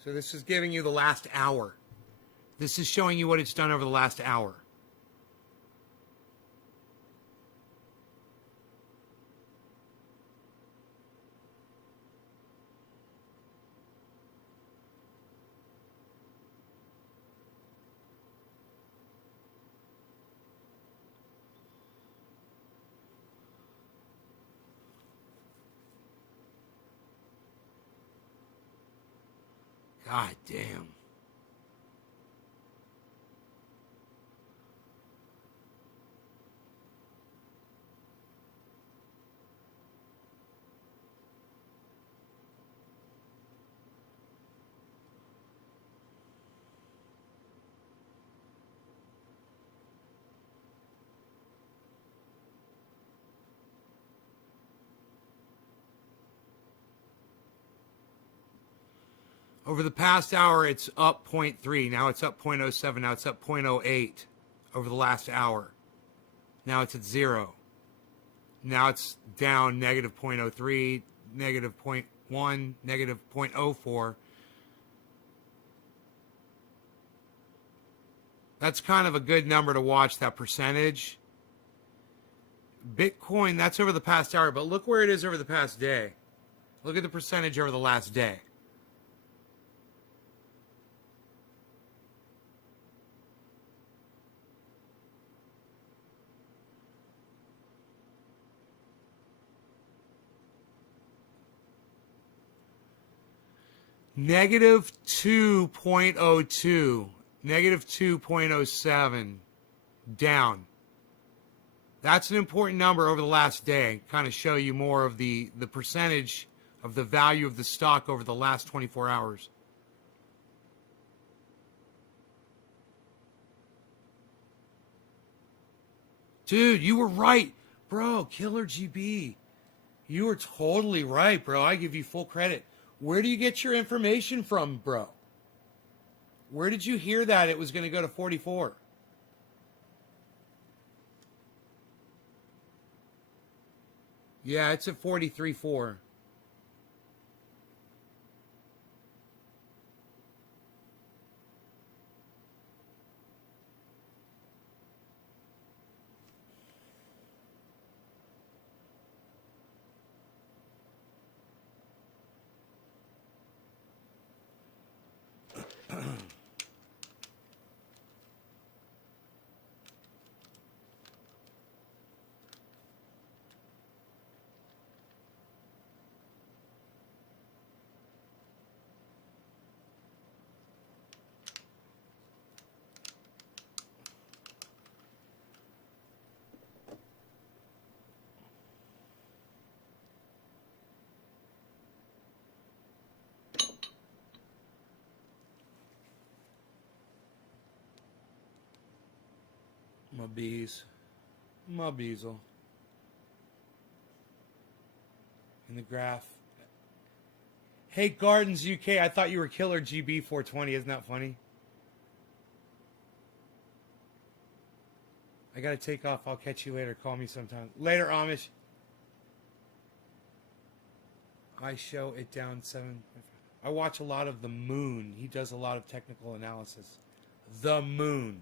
so this is giving you the last hour. This is showing you what it's done over the last hour. God damn. Over the past hour, it's up 0.3. Now it's up 0.07. Now it's up 0.08 over the last hour. Now it's at 0. Now it's down negative 0.03, negative 0.1, negative 0.04. That's kind of a good number to watch, that percentage. Bitcoin, that's over the past hour, but look where it is over the past day. Look at the percentage over the last day. Negative 2.02, negative 2.07, down. That's an important number over the last day. Kind of show you more of the percentage of the value of the stock over the last 24 hours. Dude, you were right. Bro, Killer GB. You were totally right, bro. I give you full credit. Where do you get your information from, bro? Where did you hear that it was going to go to 44? Yeah, it's at 43.4. My bees. My beesel. In the graph. Hey, Gardens UK, I thought you were Killer GB420. Isn't that funny? I gotta take off. I'll catch you later. Call me sometime. Later, Amish. I show it down 7. I watch a lot of The Moon. He does a lot of technical analysis. The Moon.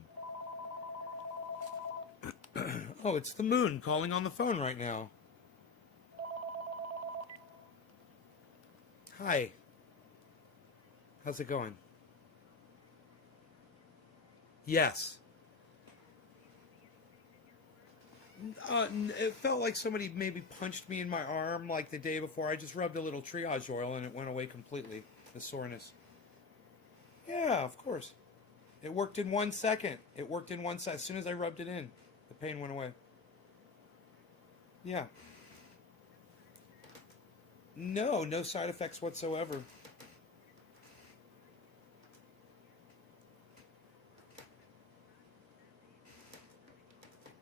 Oh, it's the Moon calling on the phone right now. Hi. How's it going? Yes. It felt like somebody maybe punched me in my arm like the day before. I just rubbed a little triage oil and it went away completely, the soreness. Yeah, of course. It worked in 1 second. It worked in 1 second. As soon as I rubbed it in, the pain went away. Yeah. No side effects whatsoever.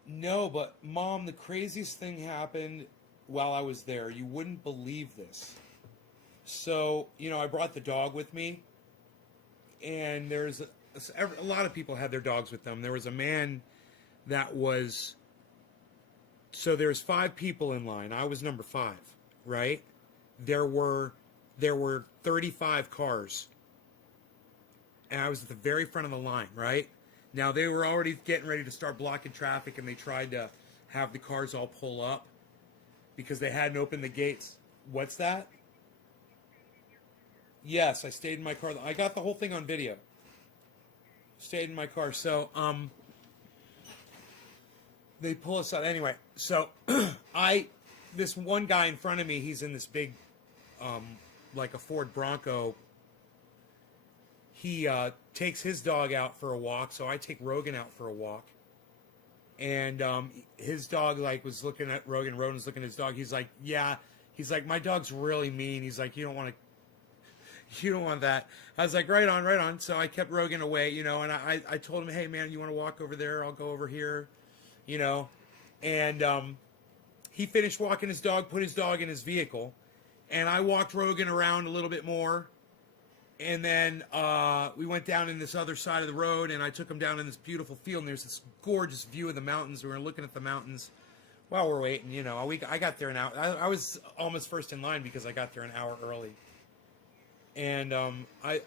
No, but Mom, the craziest thing happened while I was there. You wouldn't believe this. So, I brought the dog with me, and there's a lot of people had their dogs with them. There was a man that was, so there's 5 people in line. I was number 5, right? There were 35 cars, and I was at the very front of the line, right? Now, they were already getting ready to start blocking traffic, and they tried to have the cars all pull up because they hadn't opened the gates. What's that? Yes, I stayed in my car. I got the whole thing on video. Stayed in my car. So, they pull us out. Anyway, so this one guy in front of me, he's in this big, like a Ford Bronco. He takes his dog out for a walk, so I take Rogan out for a walk. And his dog was looking at Rogan. Rogan's looking at his dog. He's like, yeah. He's like, my dog's really mean. He's like, you don't want that. I was like, right on. So I kept Rogan away, and I told him, hey man, you want to walk over there? I'll go over here, And he finished walking his dog, put his dog in his vehicle, and I walked Rogan around a little bit more. And then we went down in this other side of the road, and I took him down in this beautiful field, and there's this gorgeous view of the mountains. We were looking at the mountains while we're waiting, I got there an hour. I was almost first in line because I got there an hour early. And I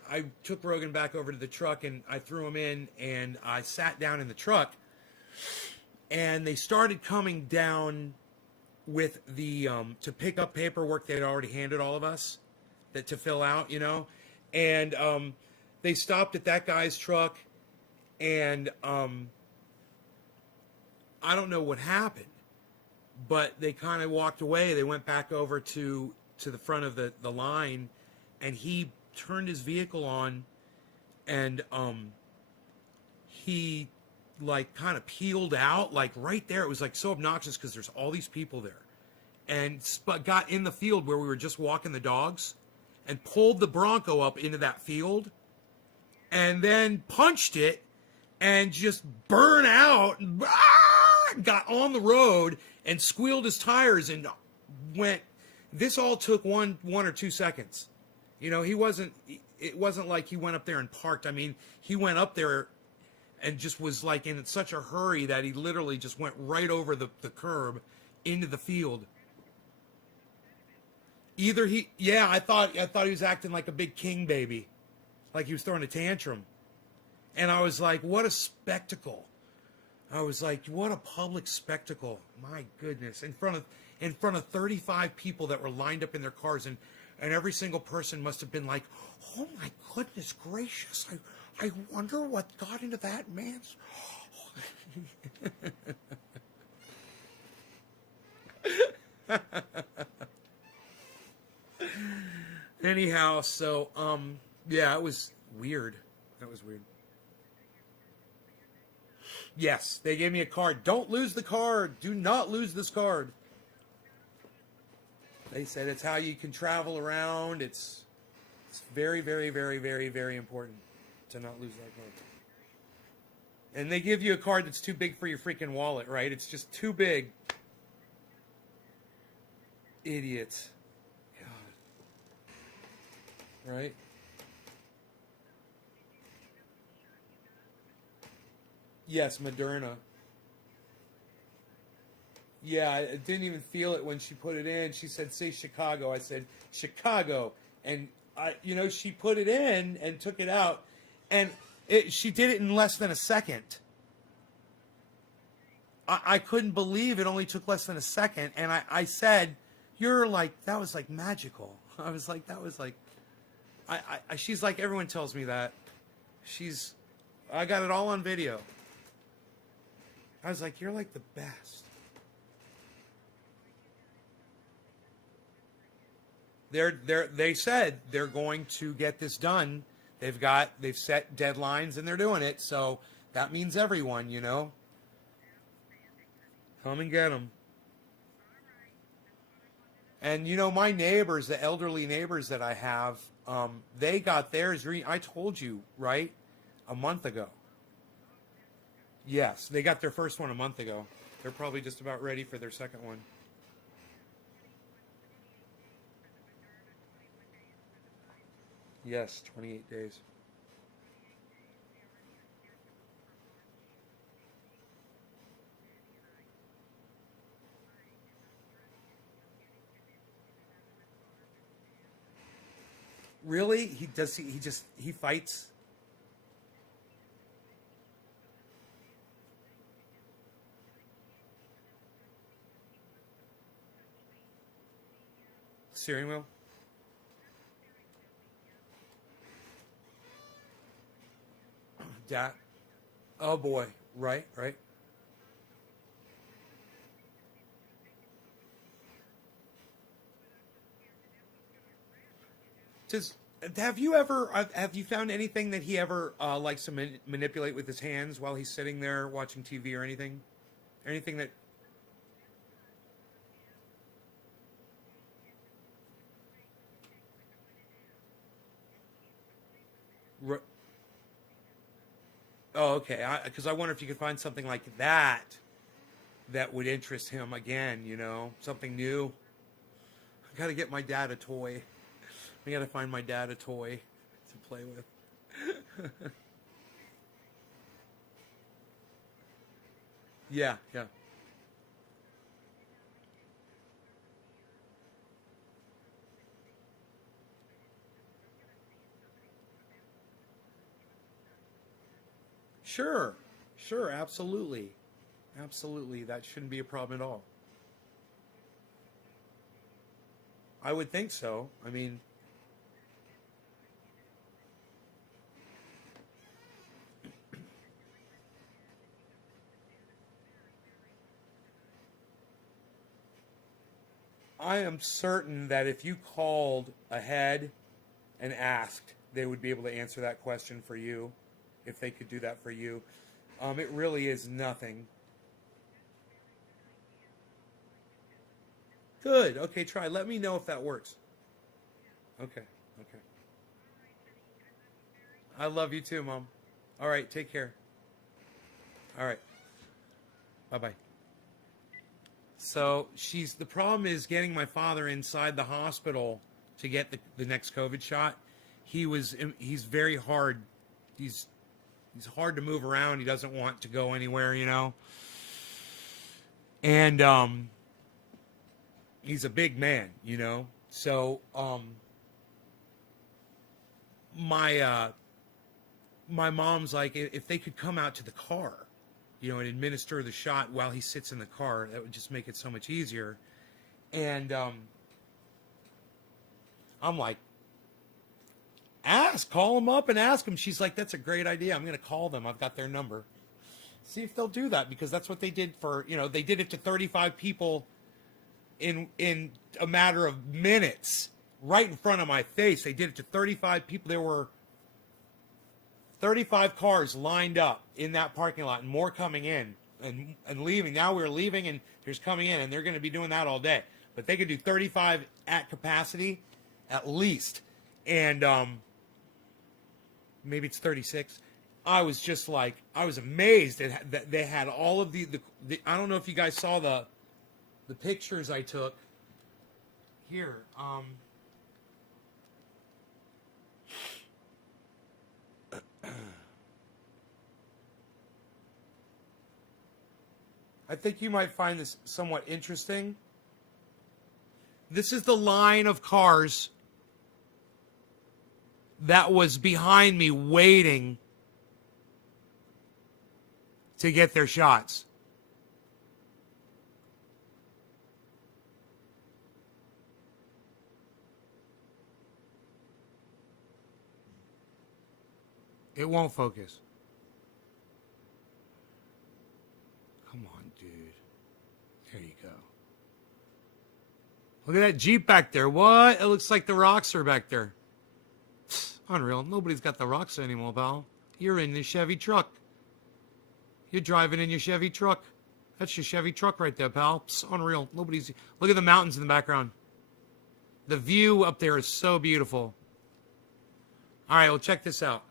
took Rogan back over to the truck, and I threw him in, and I sat down in the truck. And they started coming down with the to pick up paperwork they'd already handed all of us to fill out, And they stopped at that guy's truck, and I don't know what happened, but they kind of walked away. They went back over to the front of the line, and he turned his vehicle on, and he kind of peeled out right there. It was so obnoxious because there's all these people there, and got in the field where we were just walking the dogs, and pulled the Bronco up into that field, and then punched it, and just burned out, got on the road, and squealed his tires, and went This all took one or 2 seconds. You know, it wasn't like he went up there and parked. I mean, he went up there and just was like in such a hurry that he literally just went right over the curb into the field. I thought he was acting like a big king baby, like he was throwing a tantrum. And I was like, what a spectacle. I was like, what a public spectacle. My goodness. In front of 35 people that were lined up in their cars, and every single person must have been like, oh my goodness gracious. I wonder what got into that man's. Anyhow, so yeah, it was weird. That was weird. Yes, they gave me a card. Don't lose the card. Do not lose this card. They said it's how you can travel around. It's very, very, very, very, very important to not lose that card. And they give you a card that's too big for your freaking wallet, right? It's just too big. Idiots. God. Right? Yes, Moderna. Yeah, I didn't even feel it when she put it in. She said, say Chicago. I said, Chicago. And, she put it in and took it out. And she did it in less than a second. I couldn't believe it only took less than a second. And I said, that was like magical. I was like, that was like, she's like, everyone tells me that. I got it all on video. I was like, you're like the best. They said they're going to get this done. They've set deadlines and they're doing it. So that means everyone, come and get them. And my neighbors, the elderly neighbors that I have, they got theirs. I told you, right? A month ago. Yes, they got their first one a month ago. They're probably just about ready for their second one. Yes, 28 days. Really? He fights? Steering wheel? Dad. Oh boy. Right. Have you found anything that he ever likes to manipulate with his hands while he's sitting there watching TV or anything? Anything that... Oh, okay. Because I wonder if you could find something like that would interest him again, something new. I got to get my dad a toy. I got to find my dad a toy to play with. Yeah. Sure, absolutely. Absolutely, that shouldn't be a problem at all. I would think so. I mean, I am certain that if you called ahead and asked, they would be able to answer that question for you, if they could do that for you. It really is nothing. Good. Okay, try. Let me know if that works. Okay. I love you too, Mom. All right, take care. All right. Bye-bye. So the problem is getting my father inside the hospital to get the next COVID shot. He's very hard. He's hard to move around. He doesn't want to go anywhere, you know. And he's a big man, you know. So my mom's like, if they could come out to the car, you know, and administer the shot while he sits in the car, that would just make it so much easier. And I'm like, call them up and ask them. She's like, that's a great idea. I'm going to call them. I've got their number. See if they'll do that, because that's what they did for, you know, they did it to 35 people in a matter of minutes, right in front of my face. They did it to 35 people. There were 35 cars lined up in that parking lot, and more coming in and leaving. Now we're leaving, and there's coming in, and they're going to be doing that all day. But they could do 35 at capacity, at least. And maybe it's 36. I was just like, I was amazed that they had all of the I don't know if you guys saw the pictures I took here. I think you might find this somewhat interesting. This is the line of cars that was behind me waiting to get their shots. It won't focus. Come on, dude. There you go. Look at that Jeep back there. What? It looks like the Roxor back there. Unreal. Nobody's got the Roxor anymore, pal. You're in the Chevy truck. You're driving in your Chevy truck. That's your Chevy truck right there, pal. Psst, unreal. Nobody's... Look at the mountains in the background. The view up there is so beautiful. All right, well, check this out.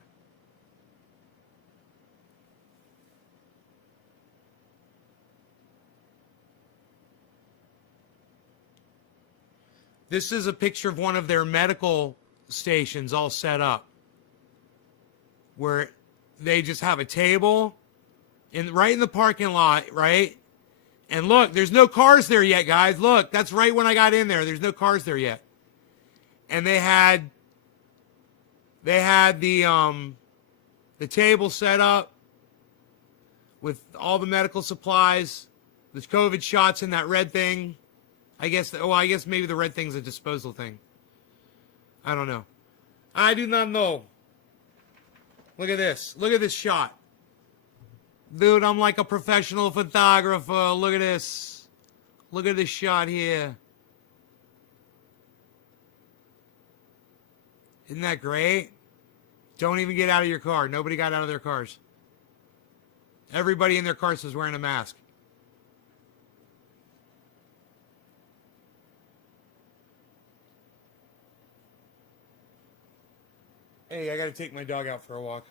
This is a picture of one of their medical stations all set up, where they just have a table right in the parking lot, right? And look, there's no cars there yet, guys. Look, that's right when I got in there. There's no cars there yet. And they had the table set up with all the medical supplies, the COVID shots in that red thing. I guess maybe the red thing's a disposal thing. I don't know. I do not know. Look at this. Look at this shot. Dude, I'm like a professional photographer. Look at this. Look at this shot here. Isn't that great? Don't even get out of your car. Nobody got out of their cars. Everybody in their cars was wearing a mask. Hey, I gotta take my dog out for a walk.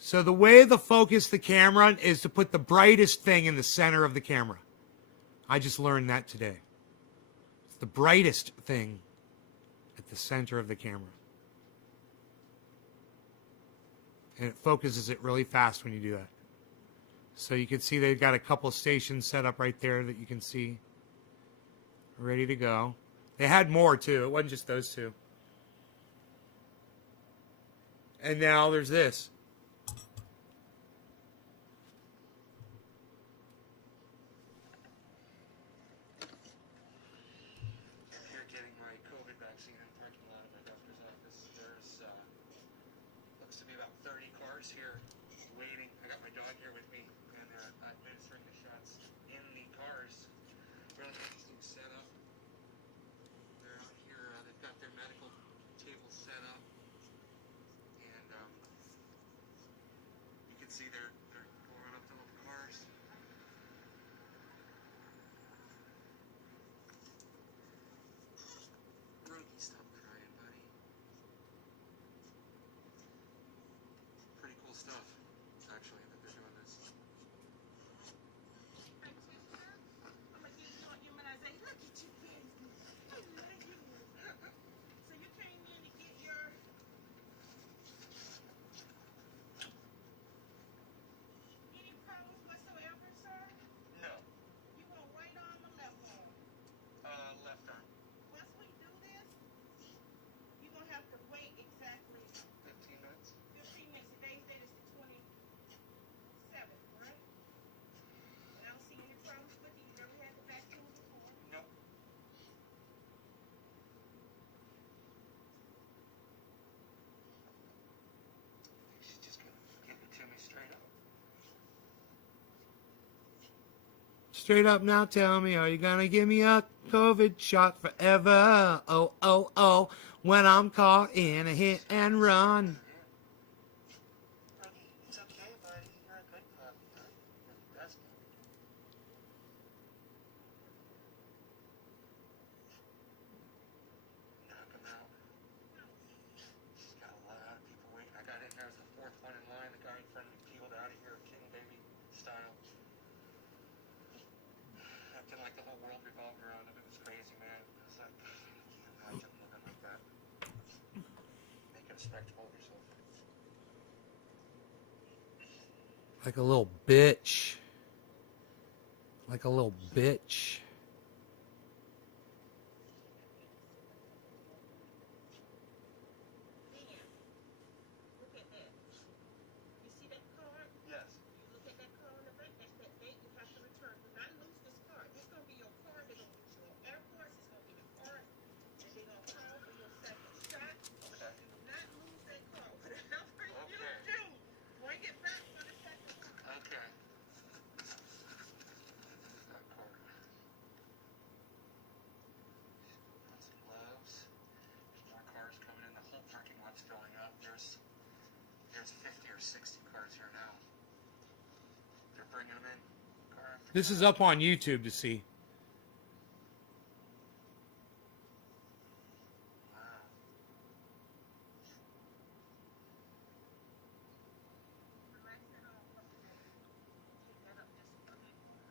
So the way to focus the camera is to put the brightest thing in the center of the camera. I just learned that today. It's the brightest thing at the center of the camera. And it focuses it really fast when you do that. So you can see they've got a couple of stations set up right there that you can see. Ready to go. They had more too. It wasn't just those two. And now there's this. Here getting my COVID vaccine in the parking lot of my doctor's office. There's looks to be about 30 cars here waiting. I got my dog here with me, and administering the shots in the cars. Really interesting setup. They're out here. They've got their medical table set up, and you can see they're going up to all the cars. Straight up now, tell me, are you gonna give me a COVID shot forever? Oh, oh, oh, when I'm caught in a hit and run. It's okay, buddy. You're a good puppy. You're the best puppy. Knock him out. She's got a lot of people waiting. I got in there as the fourth one in line. The guy in front of me peeled out of here, king baby style. Acting like the whole world revolved around him. It was crazy, man. I was like, I can't imagine living like that. Making a spectacle of yourself. Like a little bitch. Like a little bitch. Look at that. You see that card? Yes. You look at that card on the back, that's that date you have to return. Do not lose this card. This is going to be your card. They're going to get you on airports. It's going to be the card. And they're going to call for your second shot. Okay. Do not lose that card. Whatever you Okay. do, bring it back for the second shot. Okay. That card. Got some gloves. There's more cars coming in. The whole parking lot's filling up. There's 50 or 60 cars here now. They're bringing them in. Car after This car. is up on YouTube to see. Wow. Relax that off. Take that up just a little bit more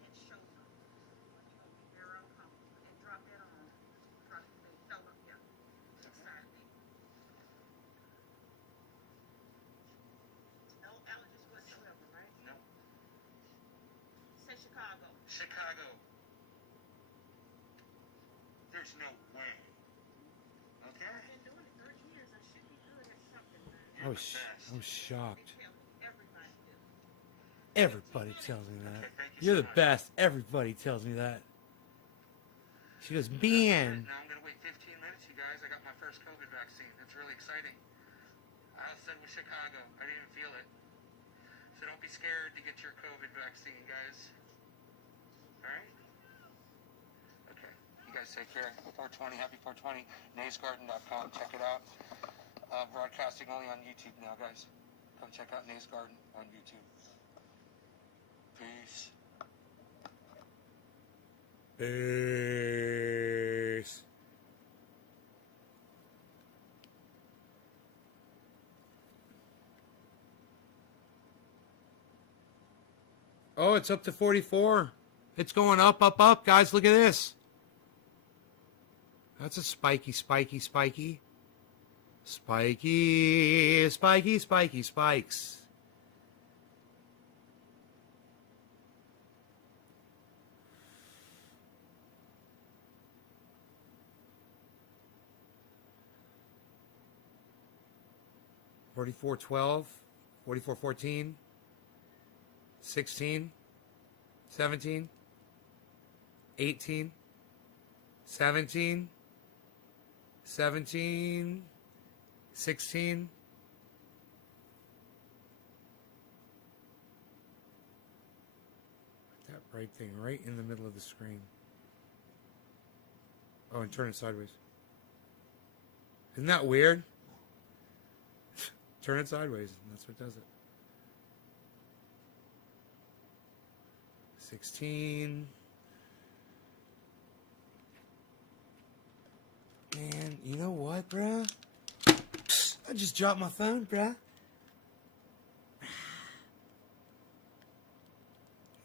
and show them. You're going to be very uncomfortable. And drop that on. Drop the leg. No, look, yeah. Inside there. No allergies whatsoever, right? No. Say Chicago. Chicago. There's no way. Okay. I've been doing it 30 years. I should be good at something, man. I was shocked. They tell me everybody do. Everybody tells me that. Okay, thank you You're so the much. best. Everybody tells me that. She goes, man. Now I'm going to wait 15 minutes, you guys. I got my first COVID vaccine. It's really exciting. I said with Chicago. I didn't even feel it. So don't be scared to get your COVID vaccine, guys. All right? Okay. You guys take care. 420, happy 420. NaysGarden.com. Check it out. Broadcasting only on YouTube now, guys. Come check out Nays Garden on YouTube. Peace. Peace. Oh, it's up to 44. It's going up, up, up. Guys, look at this. That's a spiky, spiky, spiky. Spiky, spiky, spiky, spikes. $44.12, $44.14, 16, 17, 18, 17, 17, 16. Put that bright thing right in the middle of the screen. Oh, and turn it sideways. Isn't that weird? Turn it sideways, and that's what does it. 16. Man, you know what, bruh? Psst, I just dropped my phone, bruh.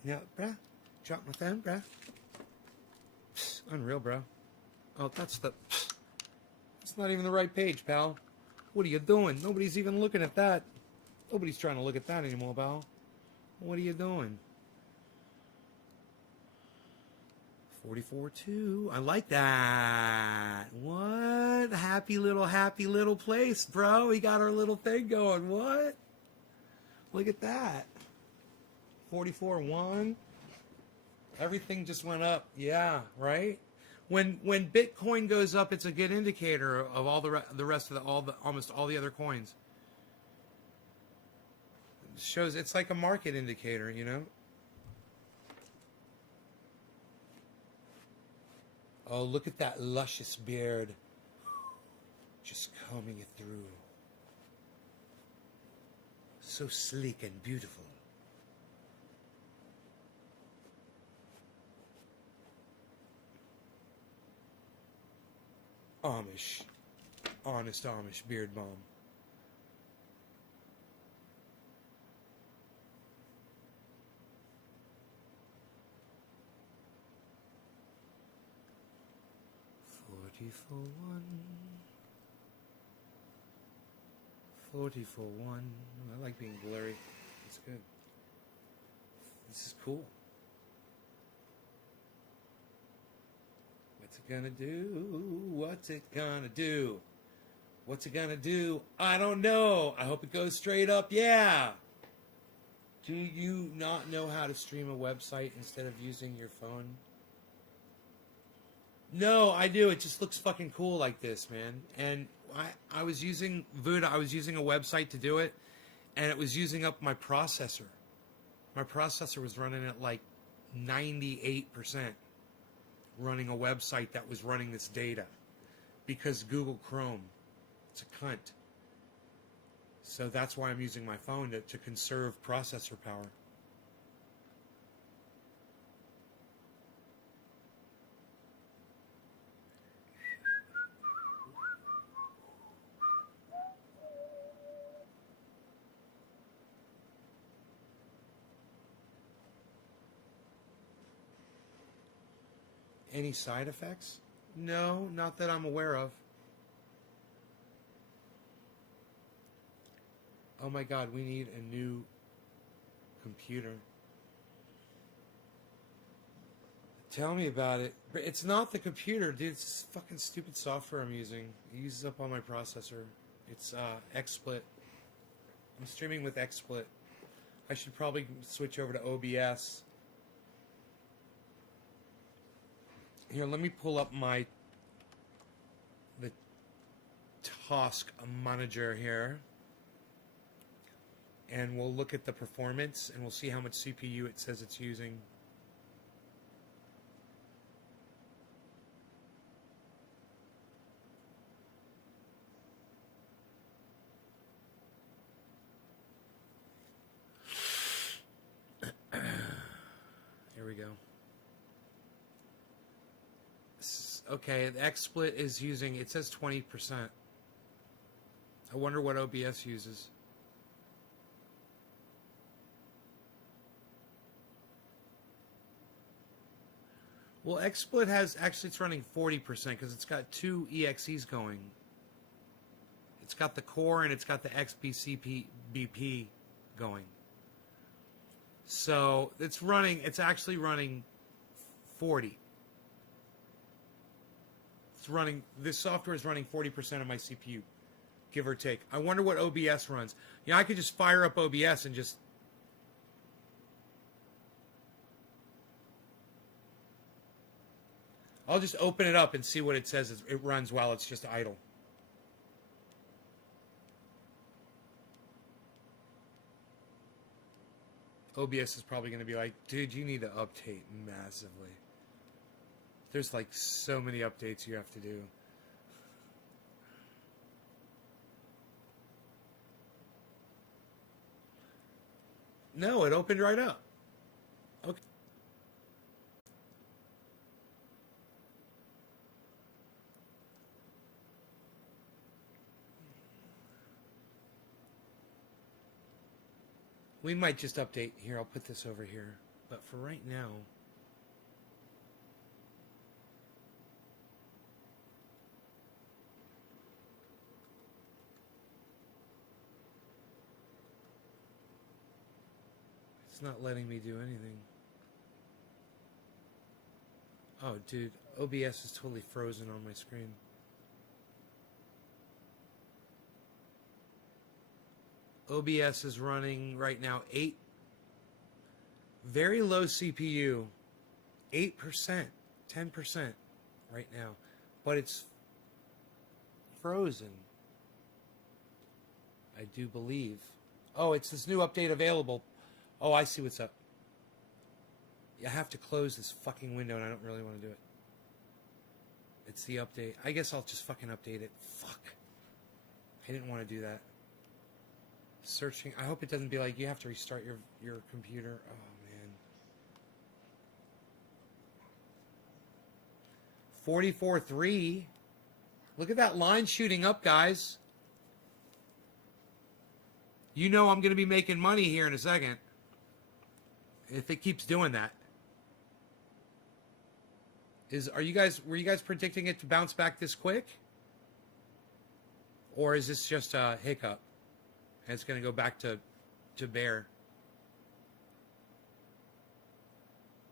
You know, bruh? Dropped my phone, bruh. Psst, unreal, bro. Oh, that's the... Psst. That's not even the right page, pal. What are you doing? Nobody's even looking at that. Nobody's trying to look at that anymore, pal. What are you doing? 44.2. I like that. What? Happy little place, bro. We got our little thing going. What? Look at that. 44.1. Everything just went up. Yeah, right? When Bitcoin goes up, it's a good indicator of all the rest of almost all the other coins. It shows it's like a market indicator, you know. Oh, look at that luscious beard. Just combing it through. So sleek and beautiful. Amish. Honest Amish beard balm. For one. 40 for one. I like being blurry. It's good. This is cool. What's it gonna do? What's it gonna do? What's it gonna do? I don't know. I hope it goes straight up. Yeah. Do you not know how to stream a website instead of using your phone? No, I do. It just looks fucking cool like this, man. And I was using Voodoo. I was using a website to do it, and it was using up my processor. My processor was running at like 98%, running a website that was running this data, because Google Chrome, it's a cunt. So that's why I'm using my phone to conserve processor power. Any side effects? No, not that I'm aware of. Oh my god, we need a new computer. Tell me about it. But it's not the computer, dude. It's fucking stupid software I'm using. It uses up all my processor. It's XSplit. I'm streaming with XSplit. I should probably switch over to OBS. Here, let me pull up the task manager here. And we'll look at the performance and we'll see how much CPU it says it's using. Here we go. Okay, the XSplit is using, it says 20%. I wonder what OBS uses. Well, XSplit has, actually it's running 40% because it's got two EXEs going. It's got the core and it's got the XBCP going. So it's actually running 40. This software is running 40% of my CPU, give or take. I wonder what OBS runs. You know, I could just fire up OBS and just... I'll just open it up and see what it says it runs while it's just idle. OBS is probably going to be like, dude, you need to update massively. There's like so many updates you have to do. No, it opened right up. Okay. We might just update here. I'll put this over here. But for right now... It's not letting me do anything. Oh, dude. OBS is totally frozen on my screen. OBS is running right now 8. Very low CPU. 8%. 10% right now. But it's frozen. I do believe. Oh, it's this new update available. Oh, I see what's up. I have to close this fucking window and I don't really want to do it. It's the update. I guess I'll just fucking update it. Fuck. I didn't want to do that. Searching. I hope it doesn't be like you have to restart your computer. Oh, man. 44.3. Look at that line shooting up, guys. You know I'm going to be making money here in a second. If it keeps doing that. Were you guys predicting it to bounce back this quick? Or is this just a hiccup? And it's going to go back to bear.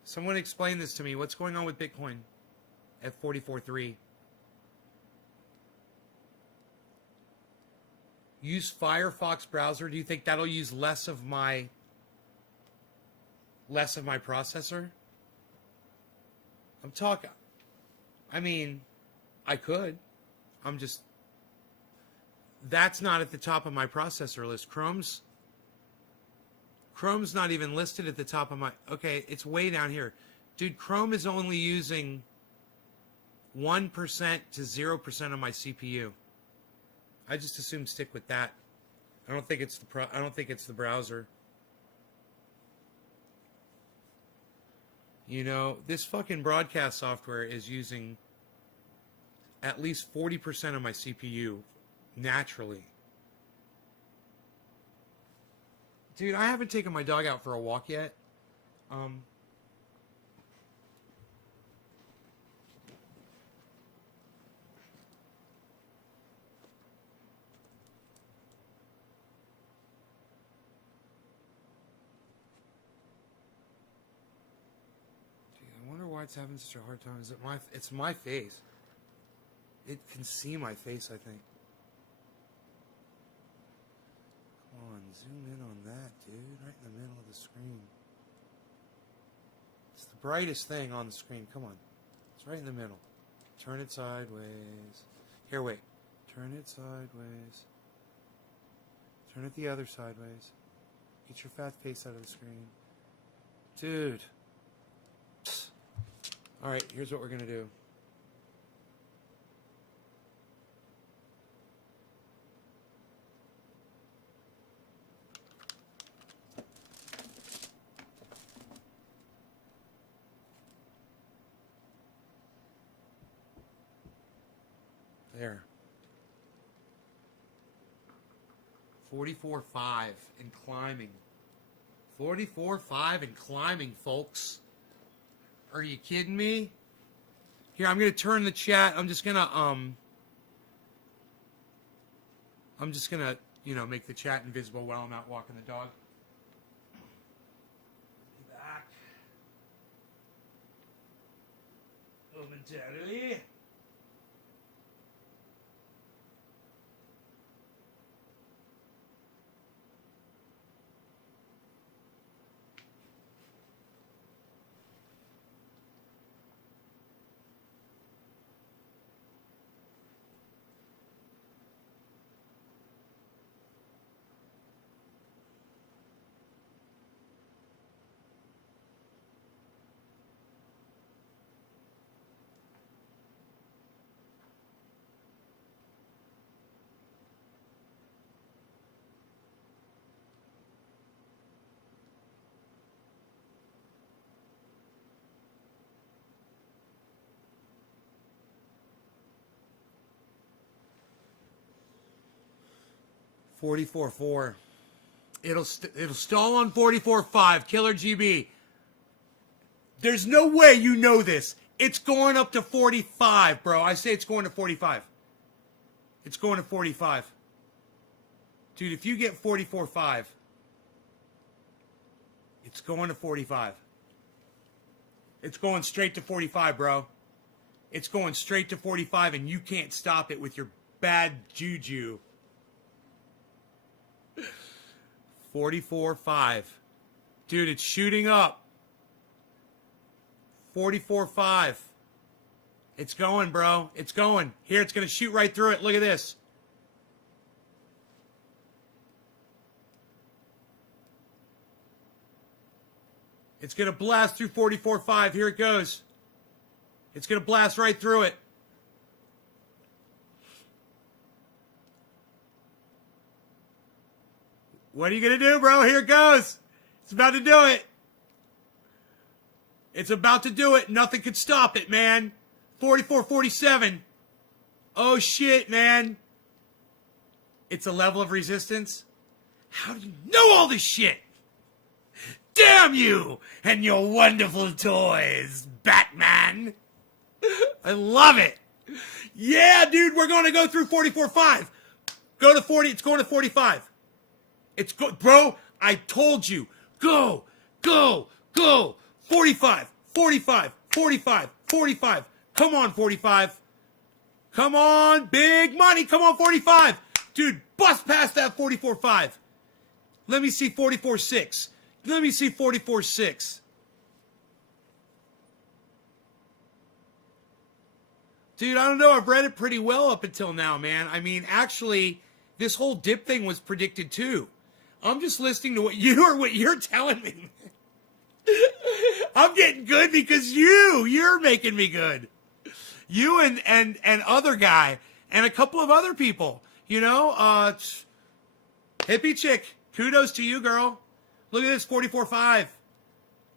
Someone explain this to me. What's going on with Bitcoin at 44.3? Use Firefox browser. Do you think that'll use less of my processor? I'm talking. I mean, I could. That's not at the top of my processor list. Chrome's not even listed at the top of my. Okay, it's way down here, dude. Chrome is only using 1% to 0% of my CPU. I just assume stick with that. I don't think it's the browser. You know, this fucking broadcast software is using at least 40% of my CPU naturally. Dude, I haven't taken my dog out for a walk yet. I wonder why it's having such a hard time. It's my face. It can see my face, I think. Come on, zoom in on that, dude. Right in the middle of the screen. It's the brightest thing on the screen. Come on. It's right in the middle. Turn it sideways. Here, wait. Turn it sideways. Turn it the other sideways. Get your fat face out of the screen. Dude. Alright, here's what we're going to do. There. 44.5 and climbing. 44.5 and climbing, folks. Are you kidding me? Here, I'm going to turn the chat. I'm just going to, make the chat invisible while I'm out walking the dog. Be back. Momentarily. $44.4. It'll stall on 44.5. Killer GB. There's no way you know this. It's going up to 45, bro. I say it's going to 45. It's going to 45. Dude, if you get 44.5, it's going to 45. It's going straight to 45, bro. It's going straight to 45, and you can't stop it with your bad juju. 44.5. Dude, it's shooting up. 44.5. It's going, bro. It's going. Here, it's going to shoot right through it. Look at this. It's going to blast through 44.5. Here it goes. It's going to blast right through it. What are you going to do, bro? Here it goes. It's about to do it. It's about to do it. Nothing could stop it, man. 44.47. Oh, shit, man. It's a level of resistance. How do you know all this shit? Damn you and your wonderful toys, Batman. I love it. Yeah, dude, we're going to go through 44.5. Go to 40. It's going to 45. Bro, I told you. Go, go, go. 45, 45, 45, 45. Come on, 45. Come on, big money. Come on, 45. Dude, bust past that 44.5. Let me see 44.6. Let me see 44.6. Dude, I don't know. I've read it pretty well up until now, man. I mean, actually, this whole dip thing was predicted too. I'm just listening to what you're telling me. I'm getting good because you're making me good. You and other guy and a couple of other people, you know, hippie chick. Kudos to you, girl. Look at this 44.5.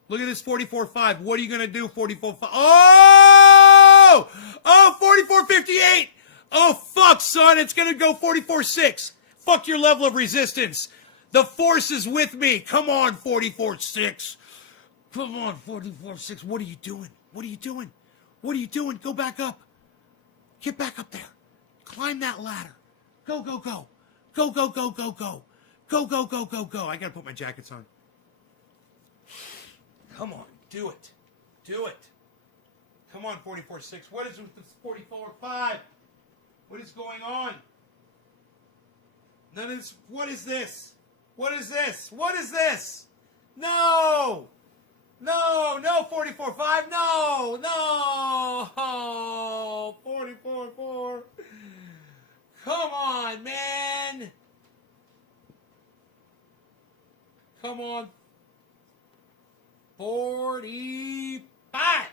Look at this 44.5. What are you going to do? 44.5. Oh! Oh, 44.58. Oh, fuck, son. It's going to go 44.6. Fuck your level of resistance. The force is with me. Come on, 44.6. Come on, 44.6. What are you doing? What are you doing? What are you doing? Go back up. Get back up there. Climb that ladder. Go, go, go. Go, go, go, go, go. Go, go, go, go, go. I got to put my jackets on. Come on. Do it. Do it. Come on, 44.6. What is with this 44.5? What is going on? None of this. What is this? What is this? What is this? No! No, no, 44.5. No, no. 44.4. Come on, man. Come on. 45.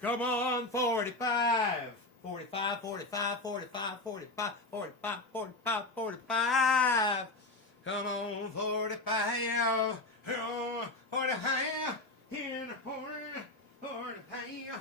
Come on, 45. 45, 45, 45, 45, 45, 45, 45. Come on, 45. 45. In 45. 45.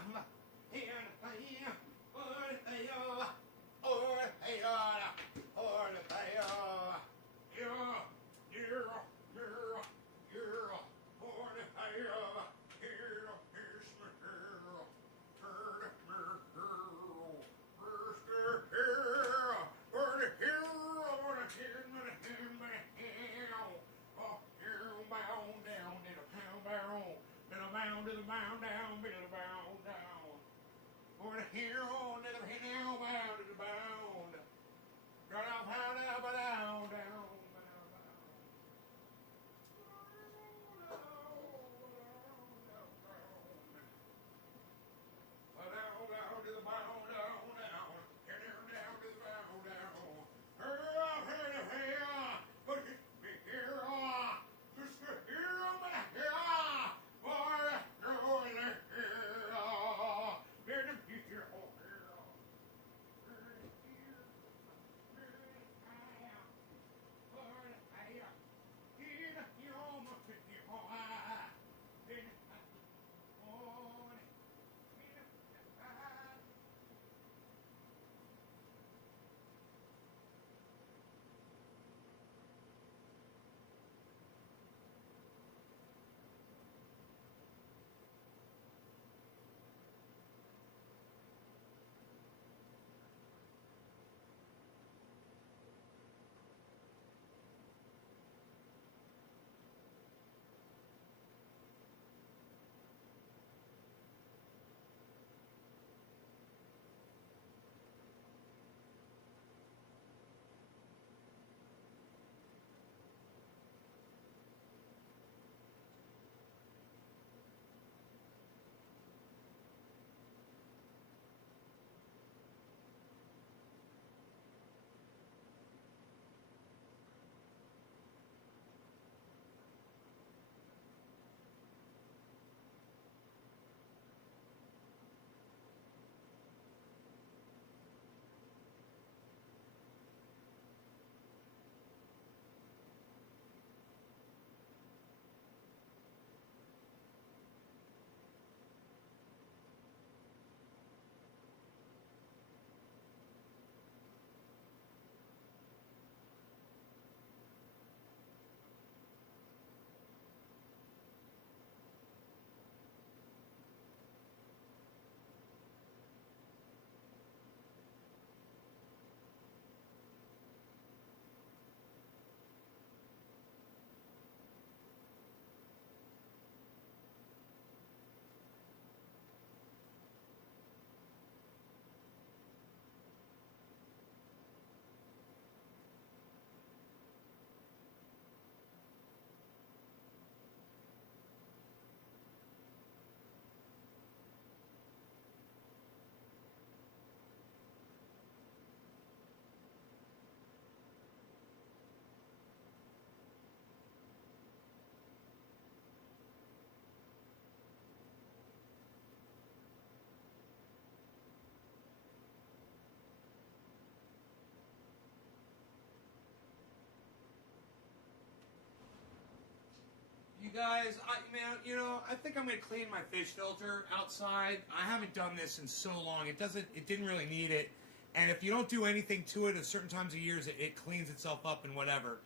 guys, I think I'm gonna clean my fish filter outside. I haven't done this in so long. It didn't really need it. And if you don't do anything to it at certain times of years, it cleans itself up and whatever.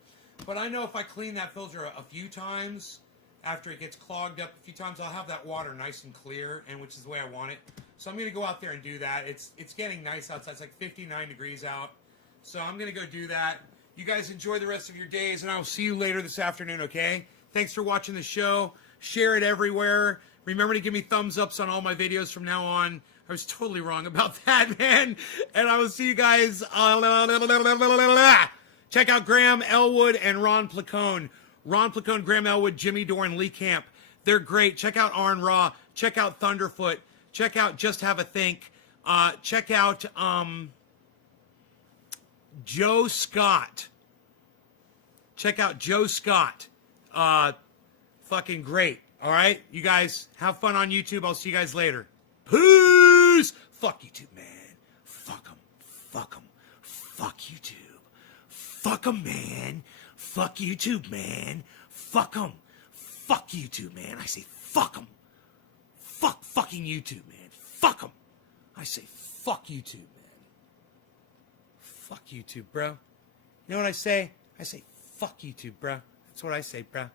But I know if I clean that filter a few times, after it gets clogged up a few times, I'll have that water nice and clear, and which is the way I want it. So I'm gonna go out there and do that. It's getting nice outside. It's like 59 degrees out. So I'm gonna go do that. You guys enjoy the rest of your days, and I will see you later this afternoon, okay? Thanks for watching the show. Share it everywhere. Remember to give me thumbs ups on all my videos from now on. I was totally wrong about that, man. And I will see you guys. Check out Graham Elwood and Ron Placone. Ron Placone, Graham Elwood, Jimmy Dorn, Lee Camp. They're great. Check out Arn Raw. Check out Thunderfoot. Check out Just Have a Think. Check out Joe Scott. Check out Joe Scott. Fucking great. All right? You guys have fun on YouTube. I'll see you guys later. Peace! Fuck YouTube, man. Fuck them. Fuck them. Fuck YouTube. Fuck them, man. Fuck YouTube, man. Fuck them. Fuck YouTube, man. I say fuck them. Fuck fucking YouTube, man. Fuck them. I say fuck YouTube, man. Fuck YouTube, bro. You know what I say? I say fuck YouTube, bro. That's what I say, bro.